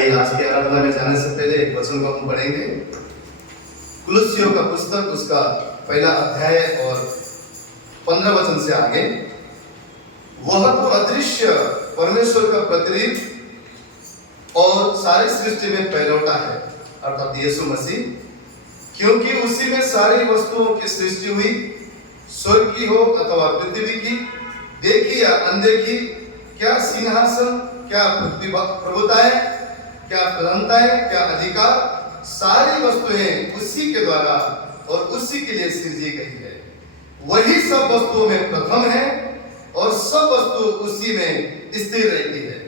आइए आज की आराधना में जाने से पहले एक वचन को हम पढ़ेंगे। कुलुस्सियों का पुस्तक उसका पहला अध्याय और 15 वचन से आगे। वह तो अदृश्य परमेश्वर का प्रतिरूप और सारी सृष्टि में पहलौठा है, अर्थात यीशु मसीह, क्योंकि उसी में सारी वस्तुओं की सृष्टि हुई, स्वर्ग की हो अथवा पृथ्वी की, देखी या अनदेखी, क्या सिंहासन, क्या प्रभुताएं, क्या प्रधानताएं, क्या अधिकार, सारी वस्तुएं उसी के द्वारा और उसी के लिए सृजी गई है। वही सब वस्तुओं में प्रथम है और सब वस्तु उसी में स्थिर रहती है।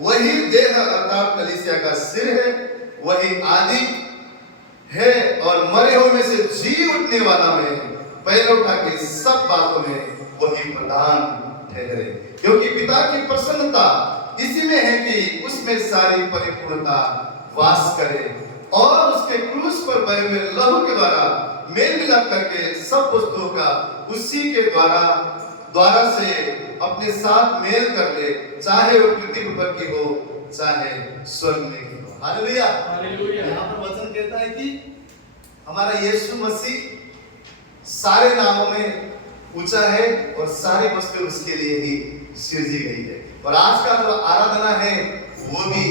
वही देह अर्थात कलीसिया का सिर है, वही आदि है और मरे हुए में से जी उठने वाला में पहलौठा की सब बातों में वही प्रधान ठहरे, क्योंकि पिता की प्रसन्नता इसी में है कि उसमें सारी परिपूर्णता वास करे और उसके क्रूस पर बहे हुए लहू के द्वारा मेल मिलाप करके सब वस्तुओं का उसी के द्वारा से अपने साथ मेल कर ले, चाहे वो पृथ्वी पर की हो चाहे स्वर्ग में की हो। Hallelujah, hallelujah. यहाँ पर वचन कहता है कि हमारा यीशु मसीह सारे नामों में ऊंचा है और सारी वस्तुएं उसके लिए ही सृजी गई है। और आज का जो आराधना है वो भी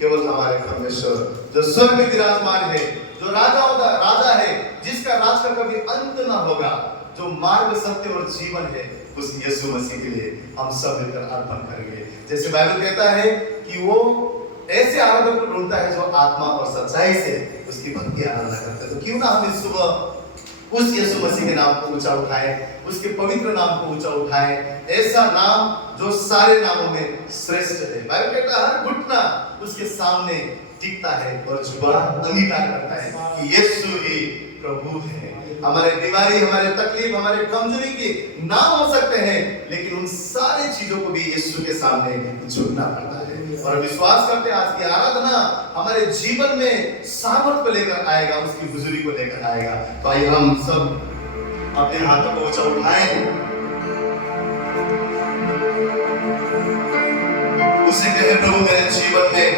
केवल हमारे परमेश्वर जो स्वर्ग में विराजमान है, जो राजा है, जिसका राज का कभी अंत ना होगा, जो मार्ग, सत्य और जीवन है, उस यीशु मसीह के लिए हम सब मिलकर अर्पण करेंगे। जैसे बाइबल कहता है कि वो ऐसे आराधक को ढूंढता है जो आत्मा और सच्चाई से उसकी भक्ति आराधना करता है। तो क्यों ना हम इस सुबह उस यीशु मसीह के नाम को ऊंचा उठाएं, उसके पवित्र नाम को ऊंचा उठाएं, ऐसा नाम जो सारे नामों में श्रेष्ठ है। बाइबल कहता है हर घुटना उसके सामने टिकता है और जुबान अंगीकार करता है कि यीशु ही प्रभु है। हमारे बीमारी, हमारे तकलीफ, हमारे कमजोरी के नाम हो सकते हैं, लेकिन उन सारी चीजों को भी यीशु के सामने झुकना पड़ता है। और विश्वास करते हैं आज की आराधना हमारे जीवन में सामर्थ को लेकर आएगा, उसकी हुजूरी को लेकर आएगा। तो आइए हम सब अपने हाथों को ऊंचा उठाएं, उसे कहे प्रभु मेरे जीवन में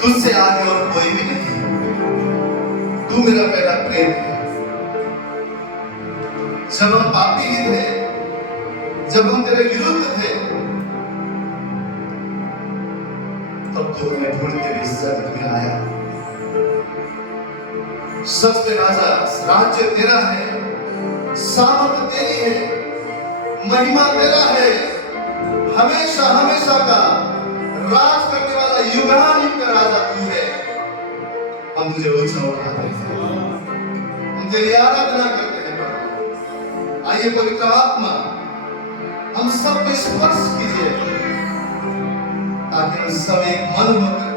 तुझसे आगे और कोई भी नहीं, तू मेरा पहला प्रेम है। जब हम पापी ही थे, जब हम तेरे विरुद्ध थे, तब तो हमें ढूंढ तेरी इस जगत में आया। सच में राजा, राज्य तेरा है, सामर्थ तेरी है, महिमा तेरा है, हमेशा हमेशा का राज करने वाला युगानुयुग का राजा तू है। हम तुझे ऊंचा उठाते हैं, हम तेरी आराधना करते हैं प्रभु। आइए पवित्र आत्मा हम सब को स्पर्श कीजिए ताकि हम सब एक मन होकर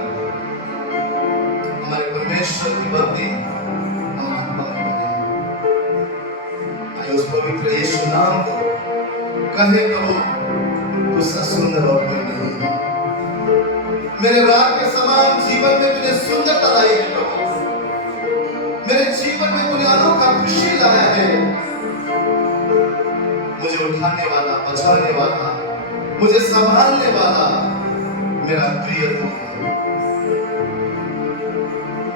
हमारे परमेश्वर की भक्ति हम आत्मा में करें। आइए उस पवित्र यीशु नाम को कहे प्रभु तुझसे सुंदर और कोई नहीं है। मेरे रात के समान जीवन में तूने सुंदरता लाई है प्रभु, मेरे जीवन में तूने अनोखा खुशी लाया है। मुझे उठाने वाला, बचाने वाला, मुझे संभालने वाला मेरा प्रिय तू है।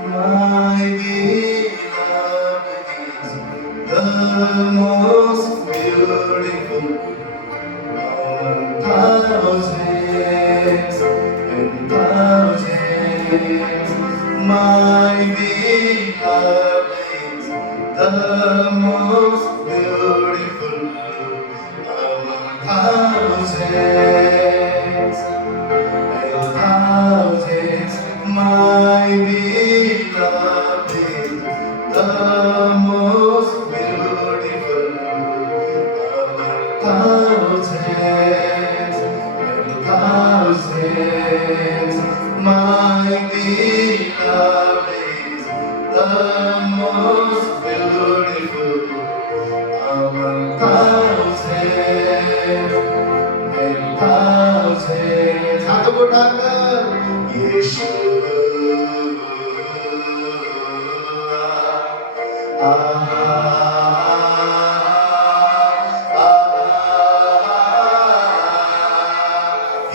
My beloved is the most beautiful among thousands and thousands. My beloved is the most beautiful among thousands and thousands. My beloved is the most beautiful among thousands and thousands. My beloved is the most beautiful among thousands and thousands. हाथ उठाकर यीशु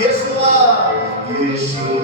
Yeshua, Yeshua.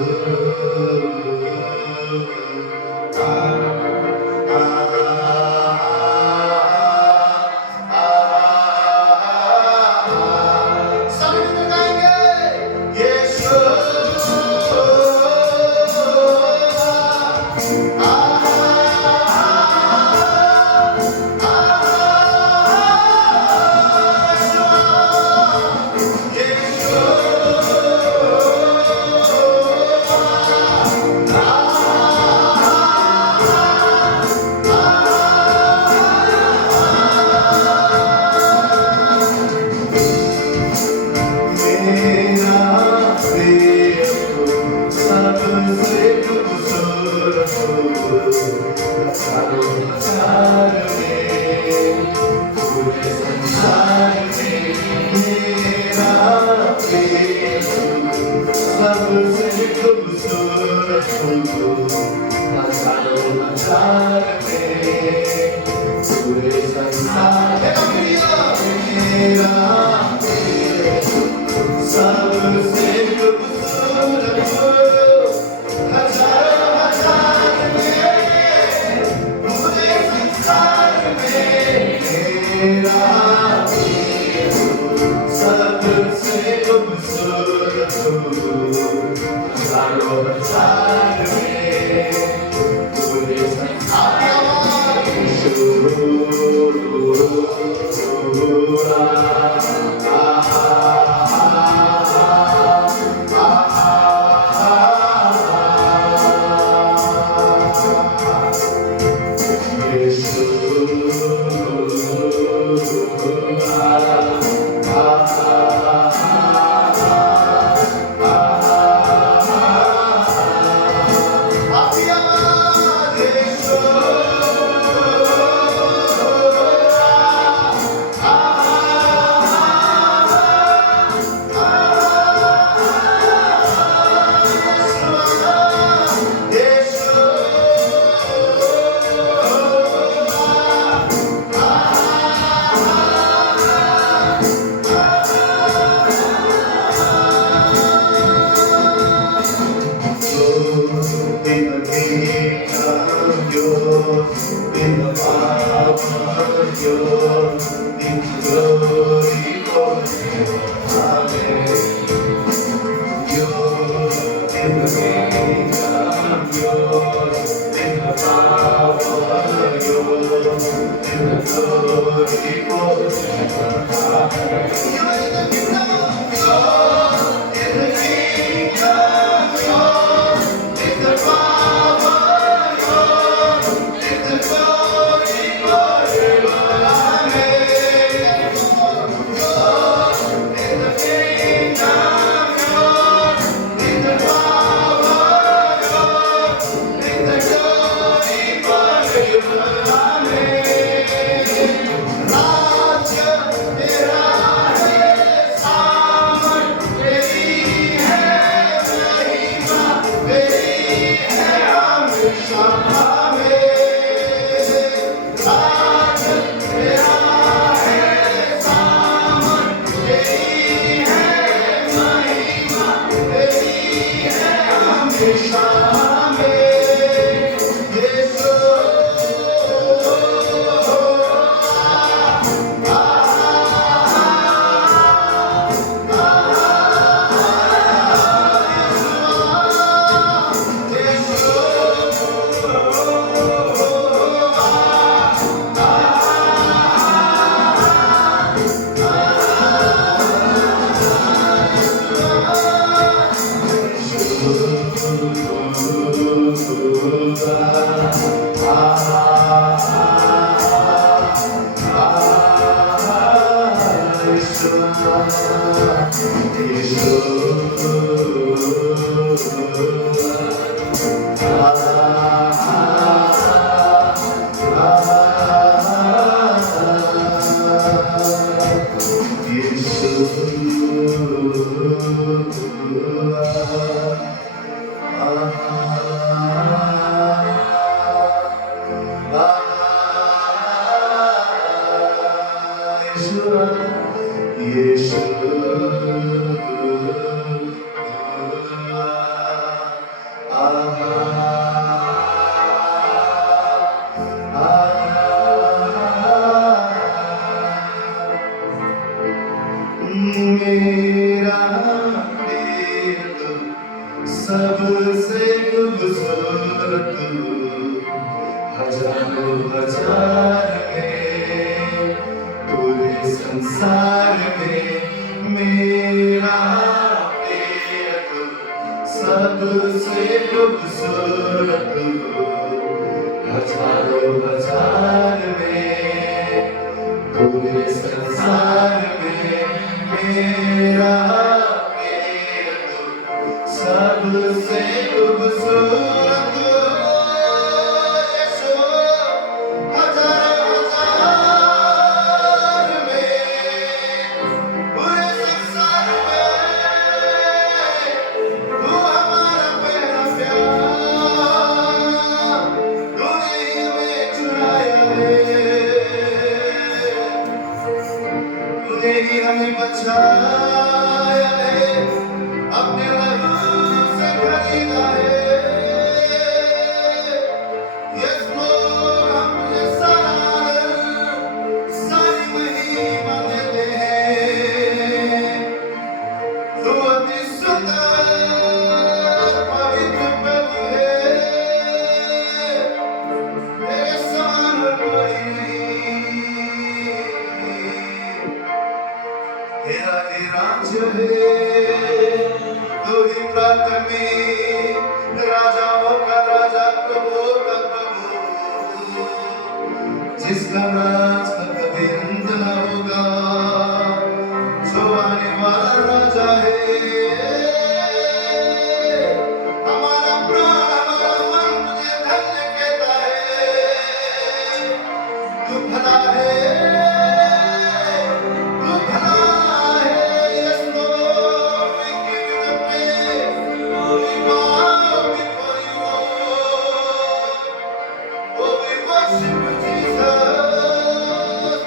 उसने ही हमें बचाया है, अपने लहू से खरीदा है। यस Lord, हम तुझे सारी महिमा देते हैं। तू अति सुंदर पवित्र प्रभु है, तेरे समान कोई नहीं। तेरा ही राज्य है, तू ही प्राथमी, राजाओं का राजा, प्रभुओं का प्रभु, जिसका राज का कभी अंत न होगा, जो आने वाला राजा है। हमारा प्राण, हमारा मन तुझे धन्य कहता है। तू भला है, तू भला है। Yes Lord, we give you the praise. We bow before you, Lord. Oh, we worship you, Jesus.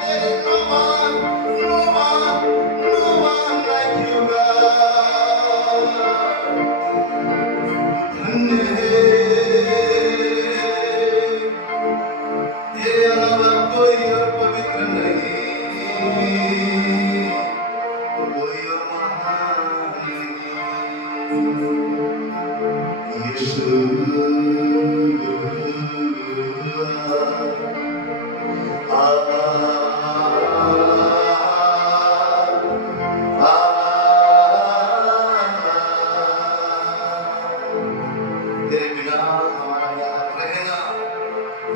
There is no one like you, God. धन्य है, तेरे अलावा कोई और पवित्र नहीं, कोई और महान नहीं। यीशु तेरे बिना हमारा यहाँ रहना,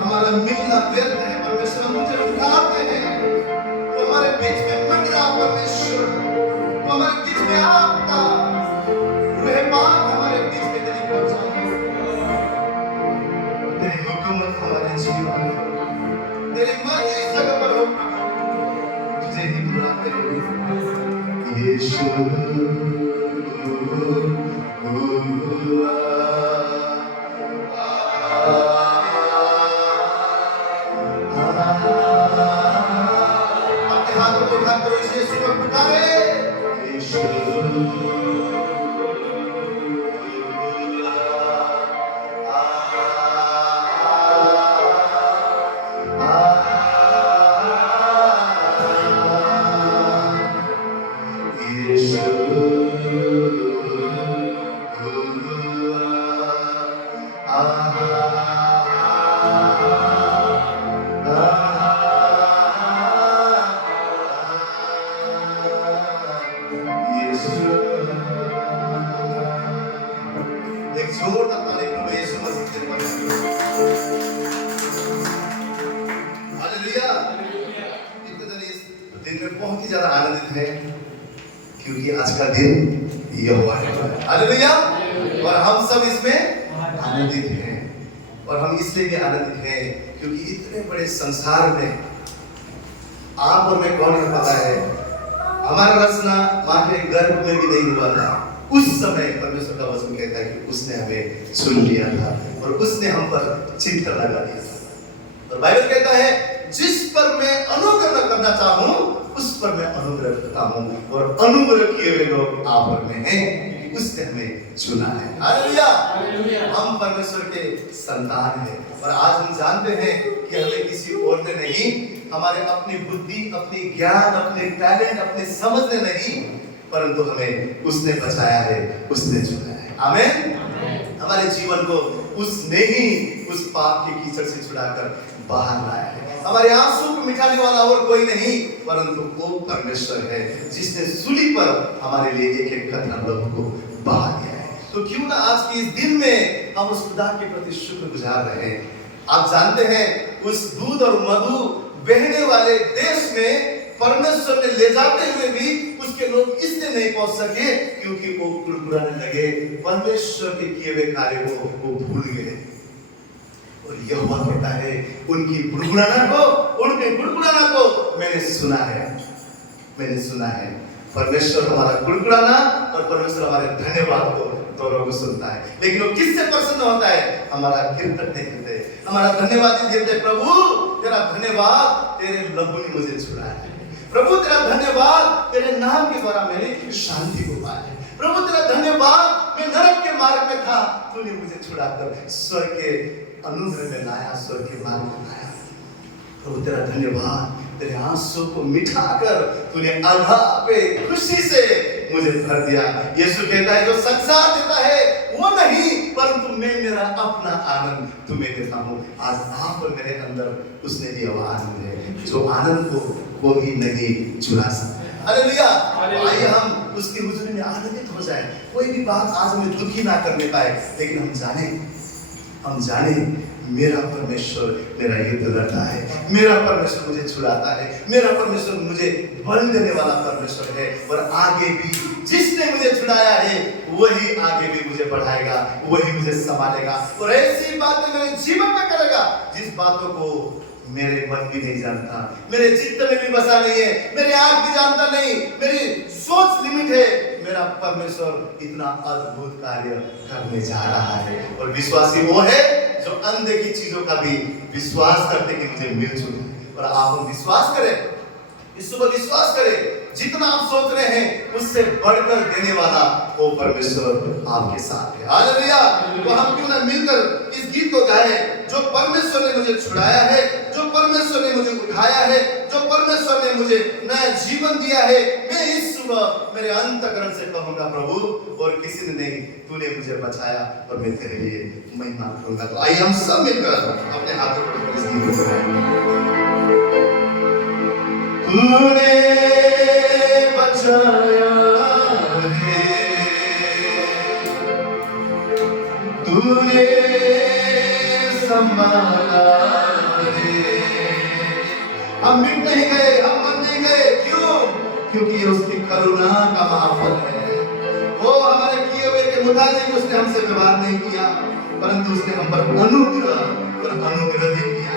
हमारा मिलना व्यर्थ है। परमेश्वर मुझे उठाते हैं, तो हमारे बीच में मंडरा परमेश्वर, तो हमारे बीच में आपका रहमान हमारे बीच में तेरी पहुंचाए। तेरी हुकूमत हमारे जीवन में, तेरी मर्जी इस जगह पर हो, तुझे ही बुलाते हैं। यीशु अपने हाथों को उठाकर इस यीशु को पुकारे। यीशु एक जोरदार ताली प्रभु यीशु मसीह के लिए। हालेलुया। इतने दिन इस दिन में बहुत ही ज्यादा आनंदित है, क्योंकि आज का दिन यहोवा है। हालेलुया। और हम सब इसमें आनंदित हैं, और हम इसलिए भी आनंदित हैं क्योंकि इतने बड़े संसार में आप और मैं कौन है पता है। हमारा रचना माँ के गर्भ में भी नहीं हुआ था, उस समय परमेश्वर का वचन कहता है कि उसने हमें चुन लिया था और उसने हम पर चित्र लगा दिया था। और बाइबल कहता है जिस पर मैं अनुग्रह करना चाहूं उस पर मैं अनुग्रह करता हूं, और अनुग्रह किए हुए लोग आप और मैं हैं, क्योंकि उसने हमें चुना है। हालेलुया। हम परमेश्वर के संतान हैं, और आज हम जानते हैं कि हमें किसी और ने नहीं, हमारे अपनी बुद्धि, अपनी ज्ञान, अपने टैलेंट, अपने समझ ने नहीं, परंतु हमें उसने बचाया है, उसने चुना है। आमीन। हमारे जीवन को उसने ही उस पाप के कीचड़ से छुड़ाकर बाहर लाया है। हमारे आंसू को मिटाने वाला और कोई नहीं, परंतु वो परमेश्वर है जिसने सूली पर हमारे लिए एक एक कतरा लोगों को बहा दिया है। तो क्यों ना आज के इस दिन में हम उस खुदा के प्रति शुक्रगुजार रहे हैं। आप जानते हैं उस दूध और मधु बहने वाले देश में परमेश्वर ने ले जाते हुए भी उसके लोग इसलिए नहीं पहुंच सके क्योंकि वो कुड़कुड़ाने लगे, परमेश्वर के किए हुए कार्य को वो भूल गए। और यहोवा कहता है उनके कुड़कुड़ाना को मैंने सुना है, मैंने सुना है। परमेश्वर हमारा कुड़कुड़ाना और परमेश्वर हमारे धन्यवाद को दोनों को सुनता है, लेकिन वो किससे प्रसन्न होता है? हमारा कीर्तन करते, हमारा धन्यवाद देते। प्रभु तेरा धन्यवाद, तेरे लहू ने मुझे छुड़ाया है। प्रभु तेरा धन्यवाद, तेरे नाम के द्वारा मैंने शांति को पाया है। प्रभु तेरा धन्यवाद, मैं नरक के मार्ग में था, तूने मुझे छुड़ाकर स्वर्ग के अनुग्रह में लाया, स्वर्ग के मार्ग में लाया। प्रभु तेरा धन्यवाद, तेरे आंसू को मिठाकर तूने आधा पे खुशी से मुझे भर दिया। यीशु कहता है जो संसार देता है वो नहीं, परंतु मैं मेरा अपना आनंद तुम्हें देता हूँ। आज आप और मेरे अंदर उसने दिया हुआ आनंद है, जो आनंद को कोई नहीं चुरा सकता। हालेलुया। आइए हम उसकी हुजूरी में आनंदित हो जाए। कोई भी बात आज हमें दुखी ना करने पाए, लेकिन हम जाने मेरा परमेश्वर मेरा युद्ध लड़ता है, मेरा परमेश्वर मुझे छुड़ाता है, मेरा परमेश्वर मुझे बल देने वाला परमेश्वर है। और आगे भी जिसने मुझे छुड़ाया है वही आगे भी मुझे बढ़ाएगा, वही मुझे संभालेगा और ऐसी बातें मेरे जीवन में करेगा जिस बातों को मेरे मन भी नहीं जानता, मेरे चित्त में भी बसा नहीं है, मेरे आंख भी जानता नहीं, मेरी सोच लिमिट है। मेरा परमेश्वर इतना अद्भुत कार्य करने जा रहा है। और विश्वासी वो है जो अनदेखी चीजों का भी विश्वास करते कि मुझे मिल चुका है। और आप विश्वास करें, इस पर विश्वास करें, जितना आप सोच रहे हैं उससे बढ़कर देने वाला वो परमेश्वर आपके साथ है। हालेलुया। तो हम क्यों ना मिलकर इस गीत को गाएं, जो परमेश्वर ने मुझे छुड़ाया है, जो परमेश्वर ने मुझे उठाया है, जो परमेश्वर ने मुझे नया जीवन दिया है। मैं इस सुबह मेरे अंतःकरण से कहूंगा प्रभु, और किसी ने नहीं, तूने मुझे बचाया और मैं तेरे लिए महिमा करूंगा। तो आइए हम सब मिलकर अपने हाथों को इस गीत को गाएं। तूने बचाया है, तूने संभाला है। हम मिट नहीं गए, हम मर नहीं गए। क्यों? क्योंकि ये उसकी करुणा का महाफल है। वो हमारे किए हुए के मुताबिक उसने हमसे व्यवहार नहीं किया, परंतु उसने हम पर अनुग्रह भी किया।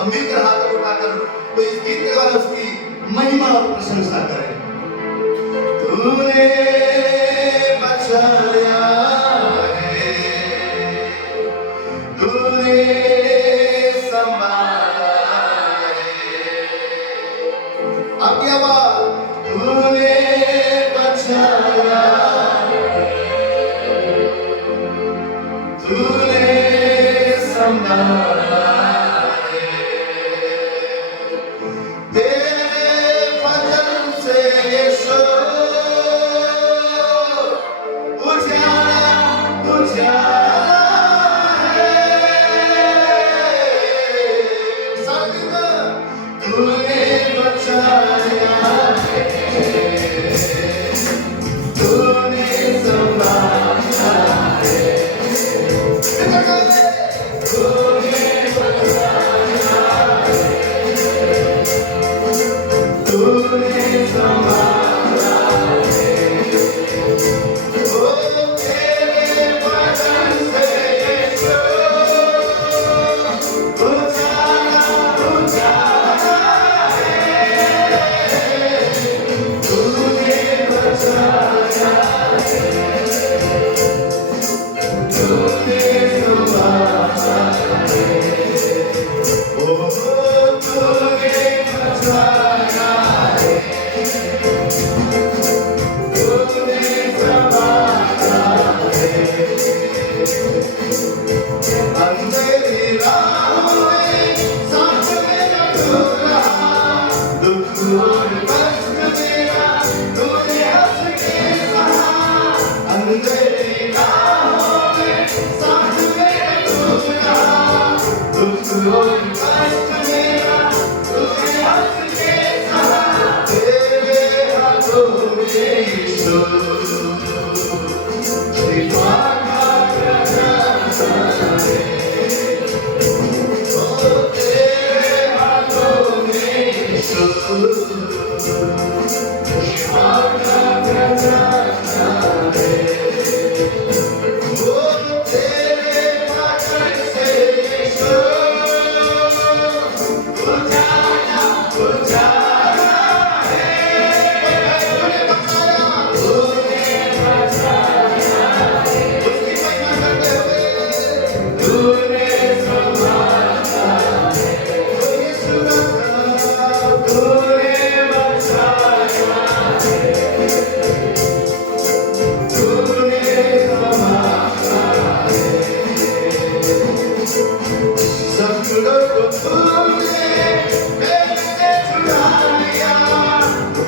हम मिलकर हाथ उठाकर तो इस गीत के द्वारा उसकी महिमा और प्रशंसा करें। तूने बचाया है, तूने संभाला है। आपकी आवाज, तूने बचाया, तूने संभाला।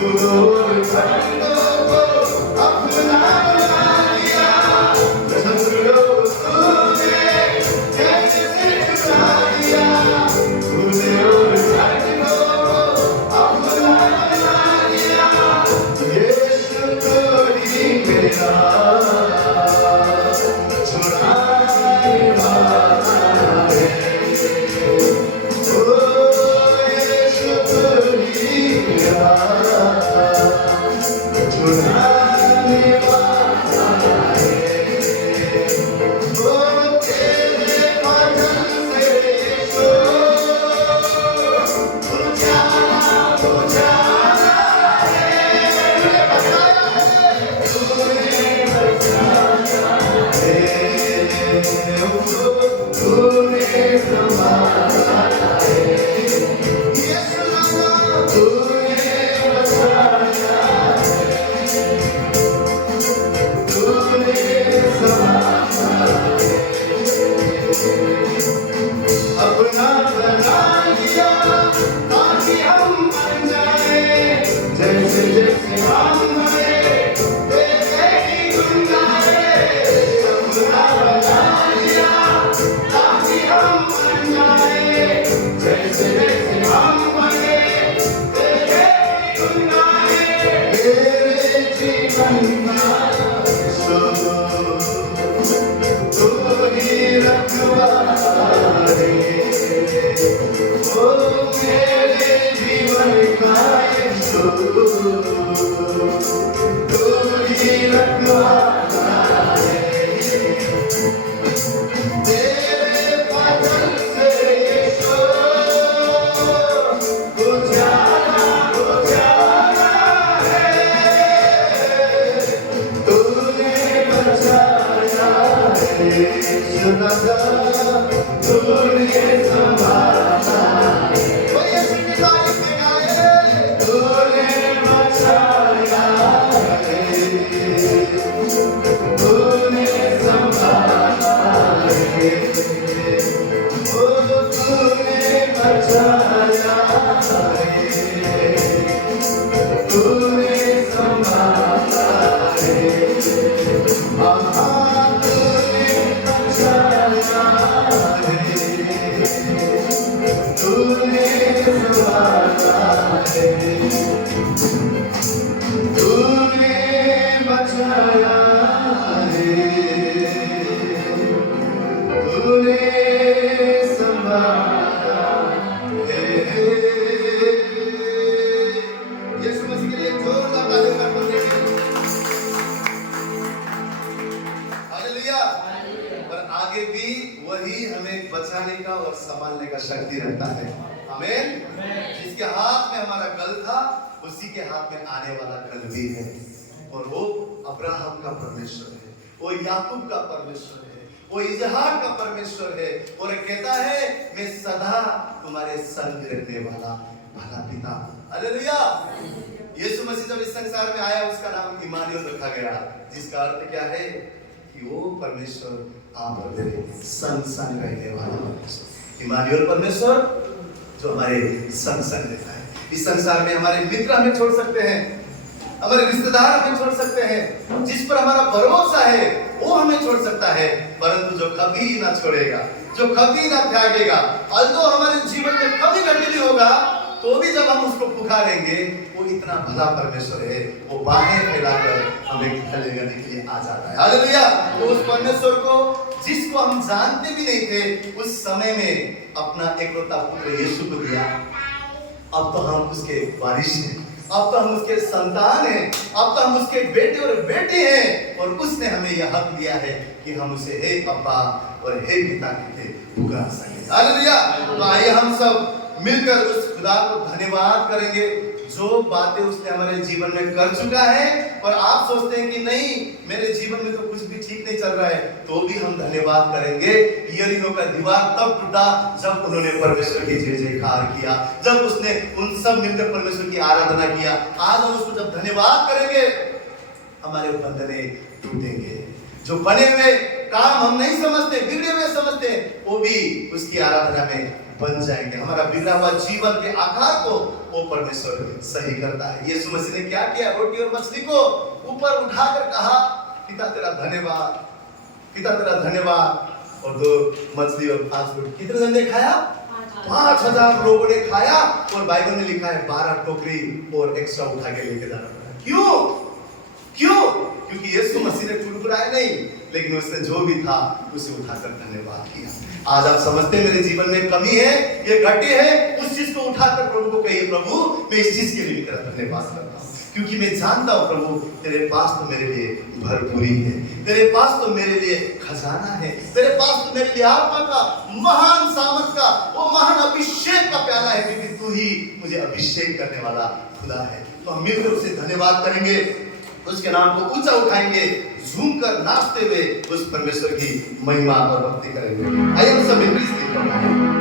फूलों फलों को अपना बना लिया, झंडों तूने कैसे चुरा लिया, फूलों फलों को अपना बना लिया, यीशु तोड़ी मेरा छुड़ाने वाला है। ओ यीशु तोड़ी मेरा छुड़ाने वाला है। ओ तेरे वचन से यीशु उजाला उजाला है। तूने बचाया है, तूने बचाया है, तूने संभाला है। यीशु राजा तूने बचाया है, तूने संभाला है। अपना बना लिया ताकि हम बन जाए, जैसे जैसे हम मरे तेरे ही गुण गाए। अपना बना लिया ताकि हम बन जाए, जैसे जैसे हम मरे तेरे ही गुण गाए। मेरे जीवन का सुनो, तू ही रखवारे। ओ मेरे जीवन का यीशु, तू ही रखवारे। तेरे वचन से यीशु उजाला उजाला है, तूने बचाया है। यीशु राजा तूने संभाला है। ओ यीशु की तारीफ में गाए, तूने बचाया है, तूने संभाला है। ओ तूने बचाया है, तूने संभाला है। आहा तूने बचाया है, तूने संभाला है, तूने बचाया है, तूने संभाला है। यीशु मसीह के लिए जोरदार ताली बजाते हैं। हालेलुया। पर आगे भी वही हमें बचाने का और संभालने का शक्ति रखता है। आमीन। जिसके हाथ में हमारा कल था, उसी के हाथ में आने वाला कल भी है। और वो अब्राहम का परमेश्वर है, वो याकूब का परमेश्वर है, वो इजहाक का परमेश्वर है। और कहता है मैं सदा तुम्हारे संग रहने वाला भला पिता। हालेलुया। यीशु मसीह जब इस संसार में आया, उसका नाम इमानुएल रखा गया, जिसका अर्थ क्या है कि वो परमेश्वर आप और मेरे संग संग रहने वाला परमेश्वर। इमानुएल परमेश्वर जो हमारे संग संग रहता है। इस संसार में हमारे मित्र हमें छोड़ सकते हैं, हमारे रिश्तेदार हमें छोड़ सकते हैं, जिस पर हमारा भरोसा है वो हमें छोड़ सकता है, परंतु जो कभी ना छोड़ेगा, जो कभी ना त्यागेगा, अल्दो हमारे जीवन में कभी घटित होगा, तो भी जब हम उसको पुकारेंगे, वो इतना भला परमेश्वर है, वो बाहें फैलाकर हमें खड़े करने के लिए आ जाता है। हालेलुया। तो उस परमेश्वर को, जिसको हम जानते भी नहीं थे, उस समय में अपना एकलौता पुत्र यीशु को दिया। अब तो हम उसके वारिस हैं, अब तो हम उसके संतान हैं, अब तो हम उसके बेटे और बेटी हैं। और उसने हमें यह हक दिया है कि हम उसे हे पापा और हे पिता कहते पुकार सकें। हालेलुया। तो आइए हम सब मिलकर उस खुदा को धन्यवाद करेंगे, जो बातें उसने हमारे जीवन में कर चुका है। और आप सोचते हैं कि नहीं, मेरे जीवन में तो कुछ भी ठीक नहीं चल रहा है, तो भी हम धन्यवाद करेंगे। यरीहो का दीवार तब टूटा जब उन्होंने परमेश्वर की जय जयकार किया, जब उसने उन सब मिलकर परमेश्वर की आराधना किया। आज हम उसको जब धन्यवाद करेंगे, हमारे बंधने टूटेंगे। जो बने हुए काम हम नहीं समझते, बिगड़े हुए समझते, वो भी उसकी आराधना में बन जाएंगे। हमारा बिगड़ा हुआ जीवन के आकार को वो परमेश्वर सही करता है। यीशु मसीह ने क्या किया? रोटी और मछली को ऊपर उठाकर कहा, पिता तेरा धन्यवाद, पिता तेरा धन्यवाद। और 2 मछली और 5 रोटी, कितने जन ने खाया? 5000 लोगों ने खाया। और बाइबल में लिखा है 12 टोकरी और एक्स्ट्रा उठा के लेके जाना पड़ा। क्यों? क्यों? क्योंकि यीशु मसीह ने कुरकुराया नहीं, लेकिन उसने जो भी था उसे उठाकर धन्यवाद किया। आज आप समझते हैं मेरे जीवन में कमी है, ये घटी है, उस चीज को उठाकर प्रभु को कहिए, प्रभु मैं इस चीज के लिए भी तेरा धन्यवाद करता हूँ, क्योंकि मैं जानता हूँ प्रभु तेरे पास तो मेरे लिए भरपूरी है, तेरे पास तो मेरे लिए खजाना है, तेरे पास तो मेरे लिए आत्मा का महान सामर्थ का वो महान अभिषेक का प्याला है, क्योंकि तू ही मुझे अभिषेक करने वाला खुदा है। तो हम मिलकर उसे धन्यवाद करेंगे, उसके नाम को ऊंचा उठाएंगे, झूम कर नाचते हुए उस परमेश्वर की महिमा और भक्ति करेंगे। आइए हम सब मिलकर इस गीत को गाएं।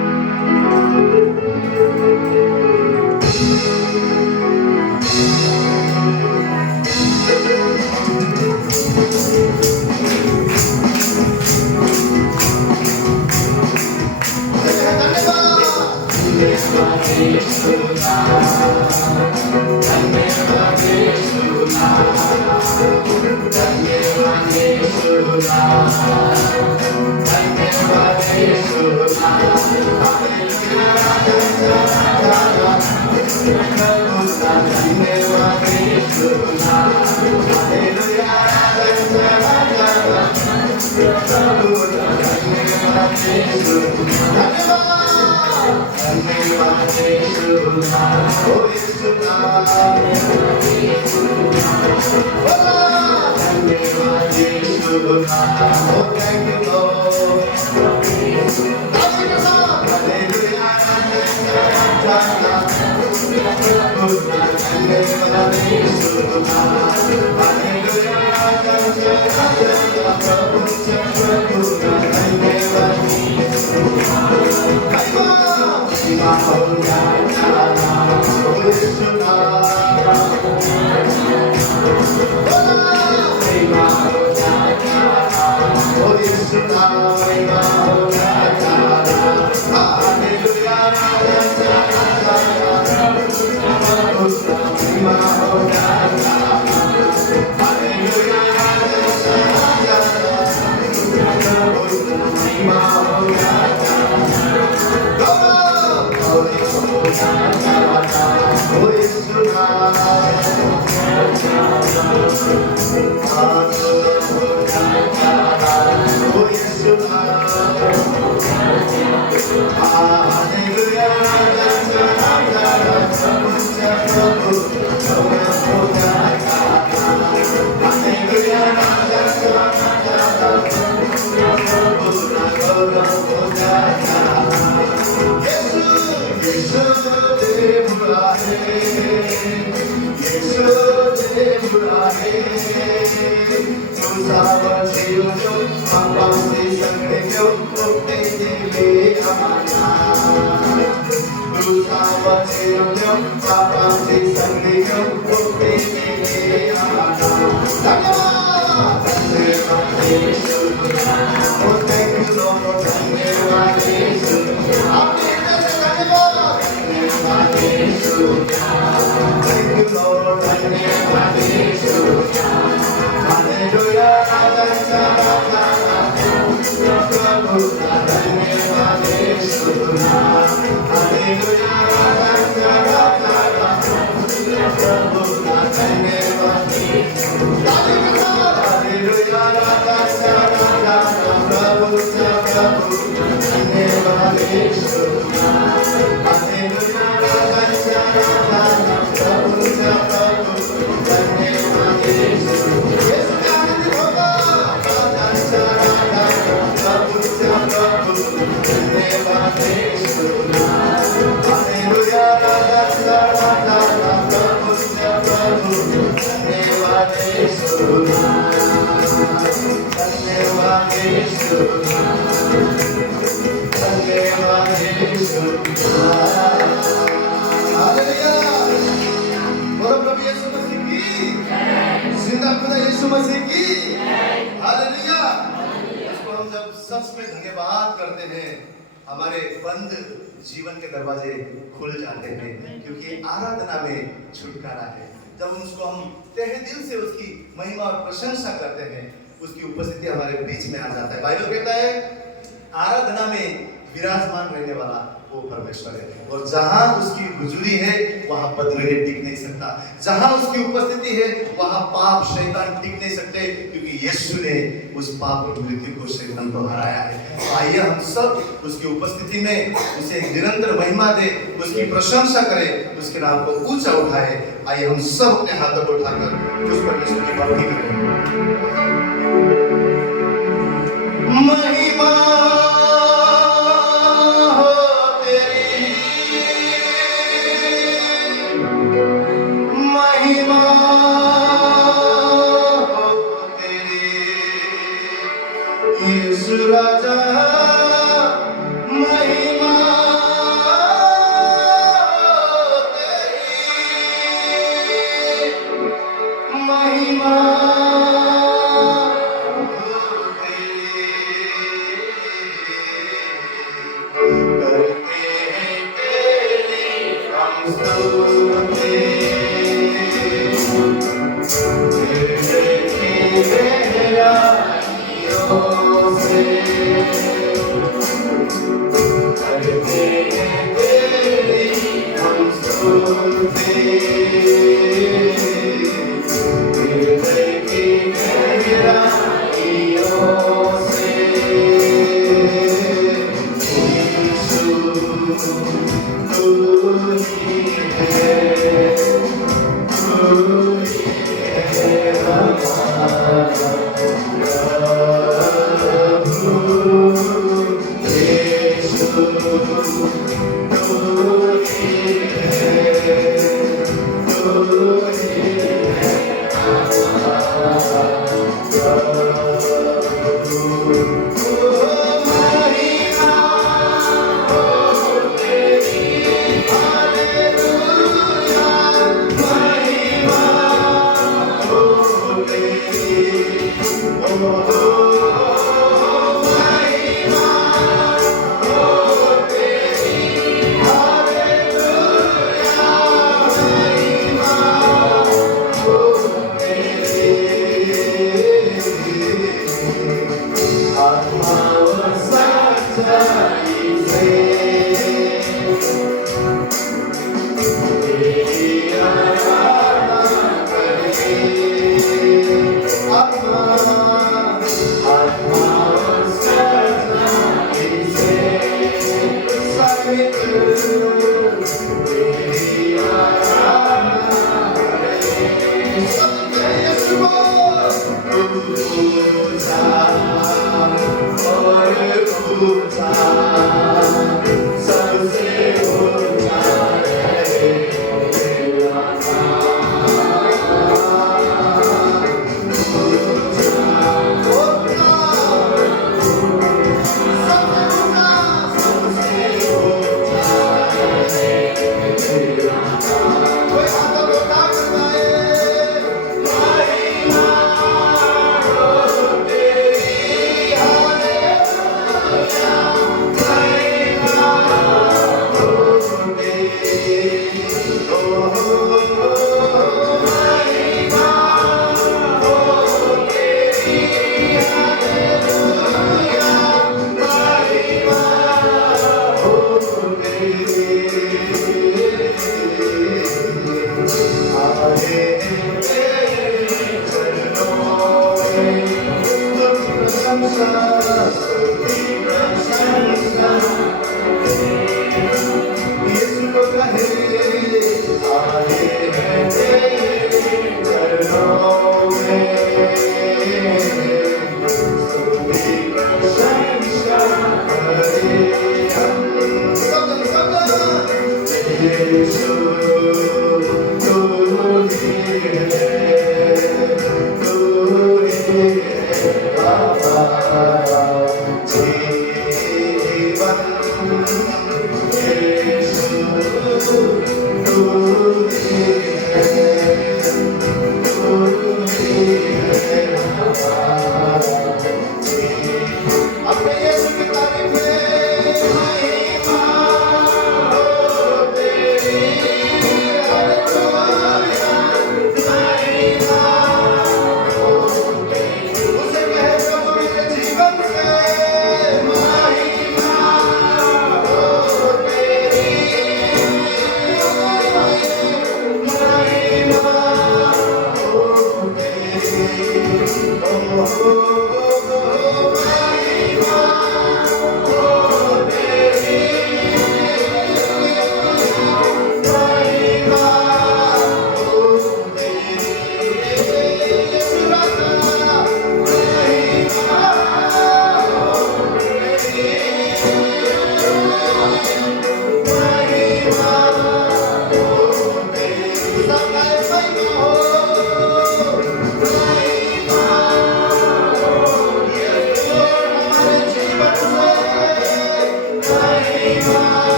हमारे बंद जीवन के दरवाजे खुल जाते हैं, क्योंकि आराधना में छुटकारा है। जब उसको हम तहे दिल से उसकी महिमा और प्रशंसा करते हैं, उसकी उपस्थिति हमारे बीच में आ जाता है। बाइबल कहता है आराधना में विराजमान रहने वाला वो परमेश्वर है, और जहां उसकी हुजूरी है वहां बदलेहट टिक नहीं सकता। जहां उसकी उपस्थिति है वहां पाप शैतान टिक नहीं सकते, क्योंकि यीशु ने उस पाप और मृत्यु को, शैतान को हराया है। तो आइए हम सब उसकी उपस्थिति में उसे निरंतर महिमा दे, उसकी प्रशंसा करें, उसके नाम को ऊंचा उठाए। आइए हम सब अपने हाथों को उठाकर उस परमेश्वर की भक्ति करें। महिमा राजा महिमा तेरी, महिमा करते हैं तेरी हम स्तुति,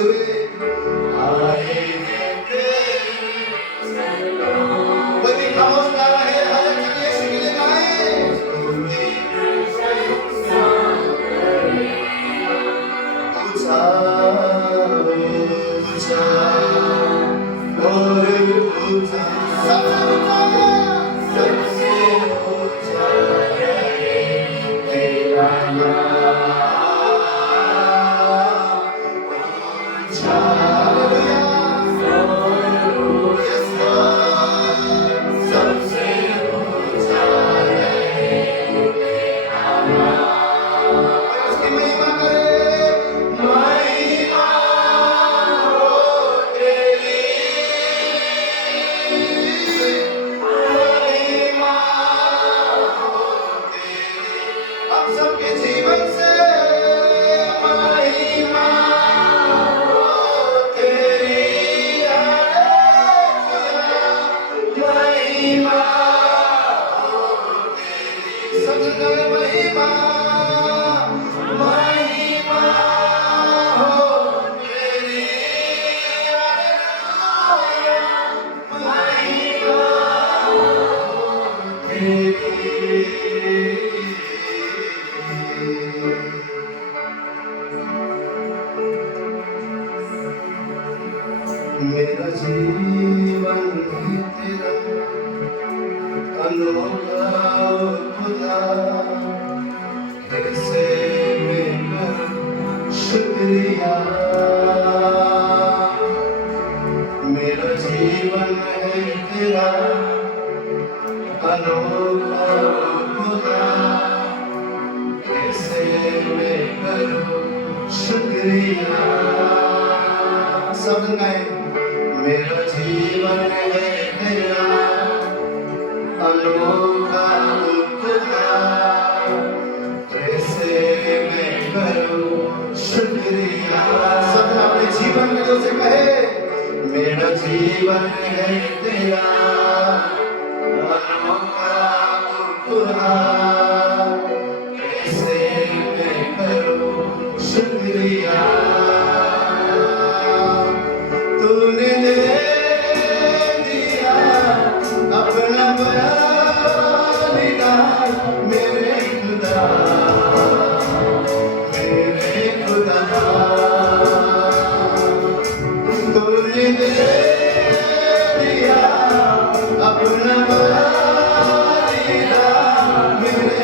बोलते हुए आएंगे कोई भी खामोश गा रहा है, हाथ चलिए यीशु के लिए गाएं। ऊंचा ऊंचा और ऊंचा सबसे ऊंचा तेरा नाम ऊंचा। Yes, Lord, सबसे ऊंचा उसकी महिमा करे, महिमा हो तेरी, महिमा हो तेरी, हम सबके जीवन से महिमा हो तेरी, हालेलुया, महिमा हो तेरी, सब जगह महिमा महिमा हो तेरी, हालेलुया, महिमा हो तेरी। मेरा जीवन ही तेरा अनोखा खुदा, कैसे मैं करूं शुक्रिया। मेरा जीवन है तेरा अनोखा खुदा, कैसे मैं करूं शुक्रिया। सब गाएं, मेरा जीवन है तेरा अनोखा खुदा, कैसे मैं करूं शुक्रिया। सब अपने जीवन में जो से कहे, मेरा जीवन है तेरा अनोखा खुदा, कैसे मैं करूं शुक्रिया। तूने दे दिया अपना बलिदान मेरे खुदा, मेरे खुदा। तूने दे दिया अपना बलिदान मेरे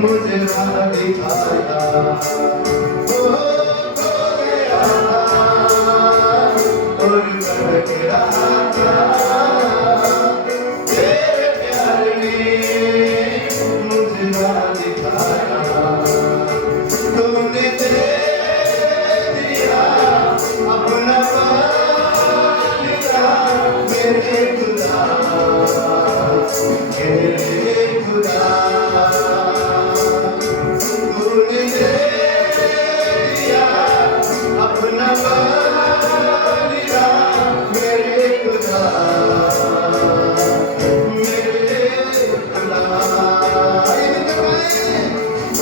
मुझे राह दिखाया, खो गया और भटक रहा था, तेरे प्यार ने मुझे राह दिखाया, तूने दे दिया अपना वालिदा मेरे खुदा, मेरे खुदा, तूने दे दिया अपना वालिदा मेरे खुदा, मेरे खुदा।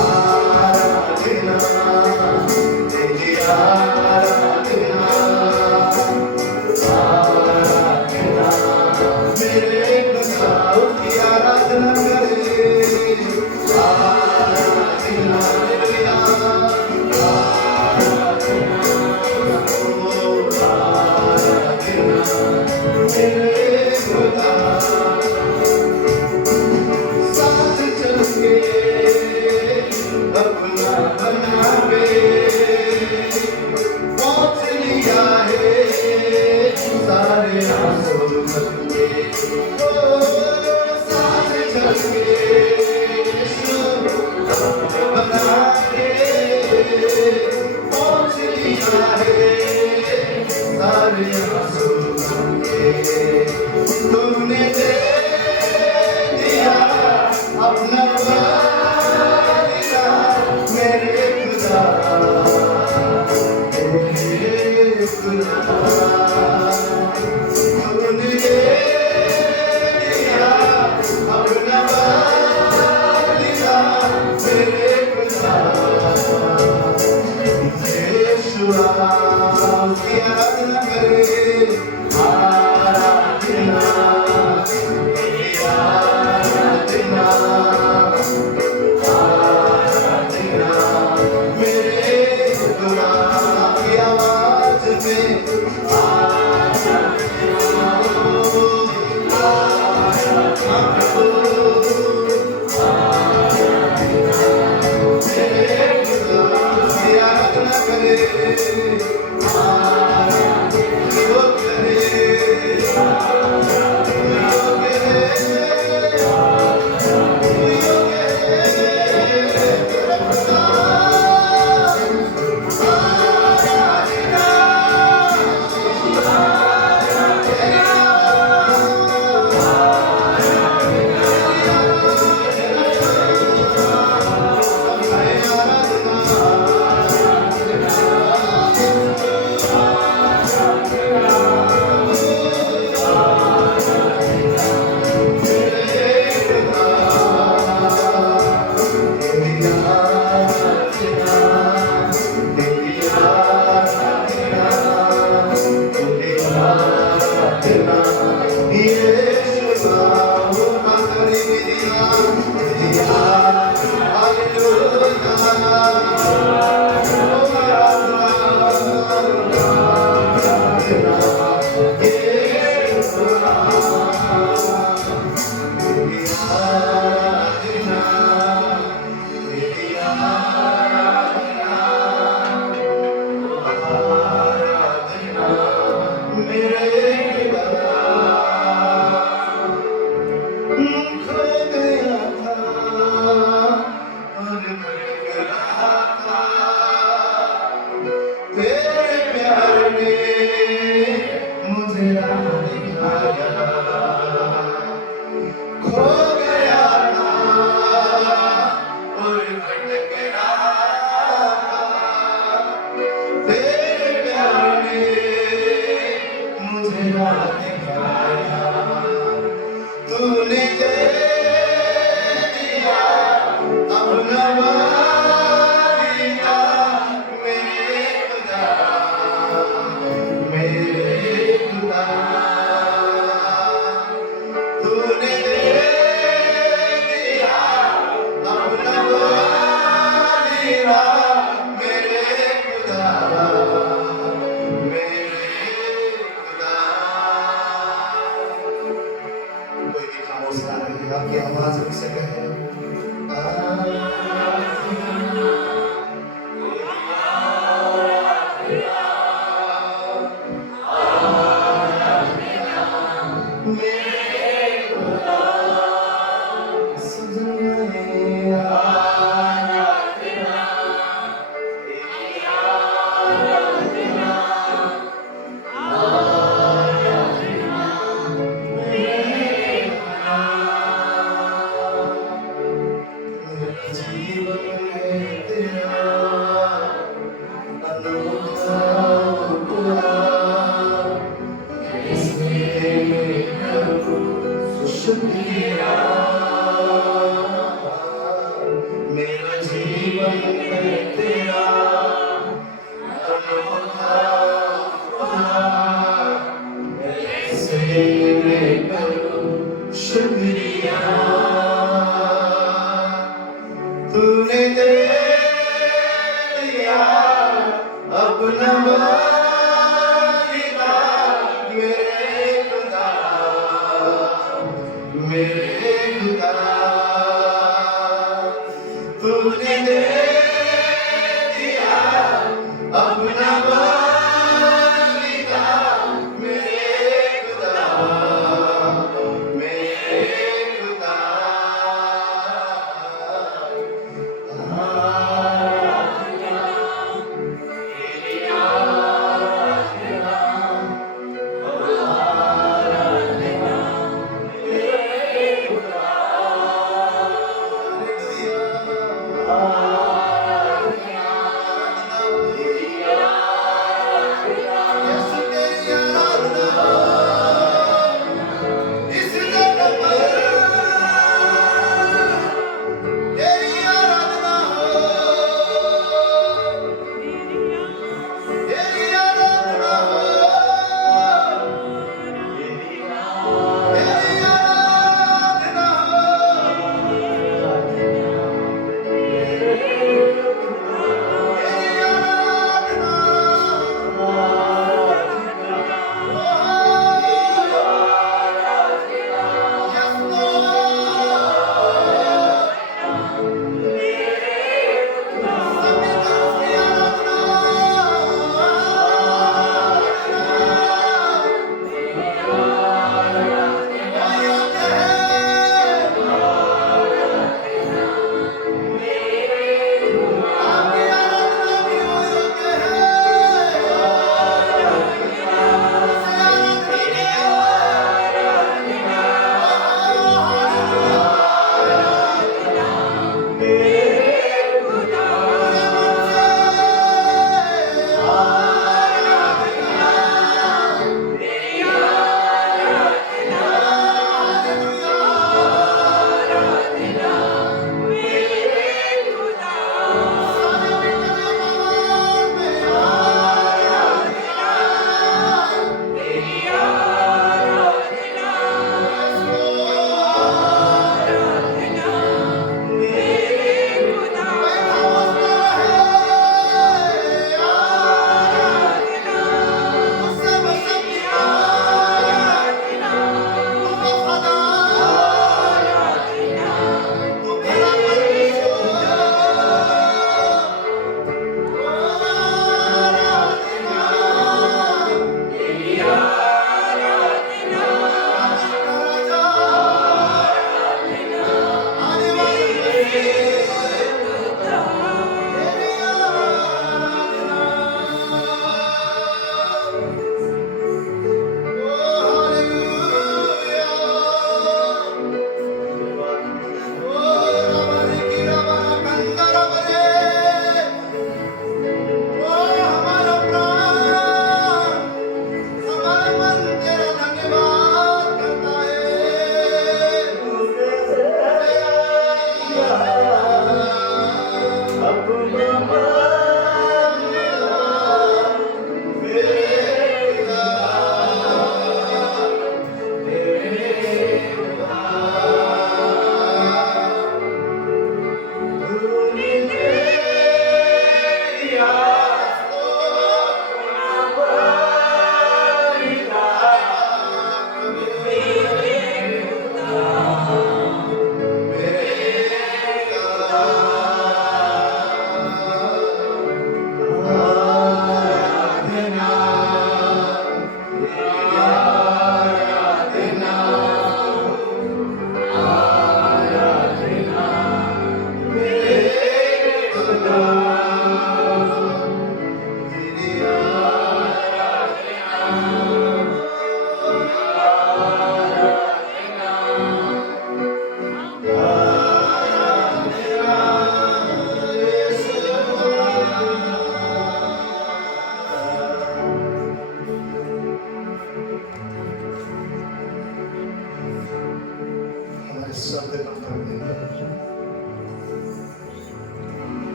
आराधना तेरी आराधना, आराधना मेरे खुदा की आराधना करे, आराधना तेरी आराधना, मेरे खुदा। साथ चल के अपना बना के पहुंच लिया है सारे आंसू बन के, ओ साथ चल के बना के पहुंच लिया है सारे आंसू बन के, तुमने दे दिया अपना वालिदा मेरे खुदा, मेरे खुदा, तूने दे दिया अपना वालिदा मेरे खुदा, यीशुआ की आराधना करे, आराधना तेरी आराधना, आराधना मेरे खुदा की आवाज में, आराधना, आराधना मेरे खुदा की आराधना करे, आराधना करे, तूने दे दिया अपना वालिदा मेरे खुदा, मेरे खुदा, तूने दे दिया अपना वालिदा जीवन है तेरा अनोखा उपहार, कैसे करूं शुक्रिया। मेरा जीवन है तेरा अनोखा उपहार, कैसे करूं शुक्रिया। तूने दे दिया अपना वालिदा मेरे खुदा, मेरे खुदा। तूने दे दिया अपना वालिदा मेरे खुदा, मेरे खुदा।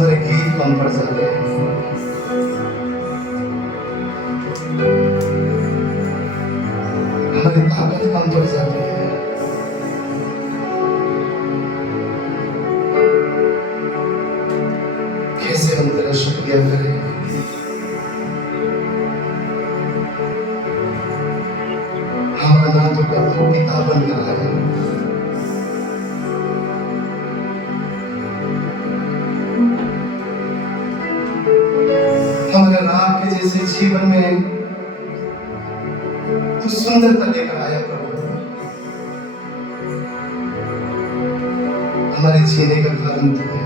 हमारे गीत कम पड़ जाते हैं, हमारी ताकत कम पड़ जाती है। कैसे हम तेरा शुक्रिया करें? हमारा ना तो कभी पिता बन रहा है, हमारे राह के जैसे जीवन में तू सुंदरता लेकर आया प्रभु। हमारे जीने का कारण तू है।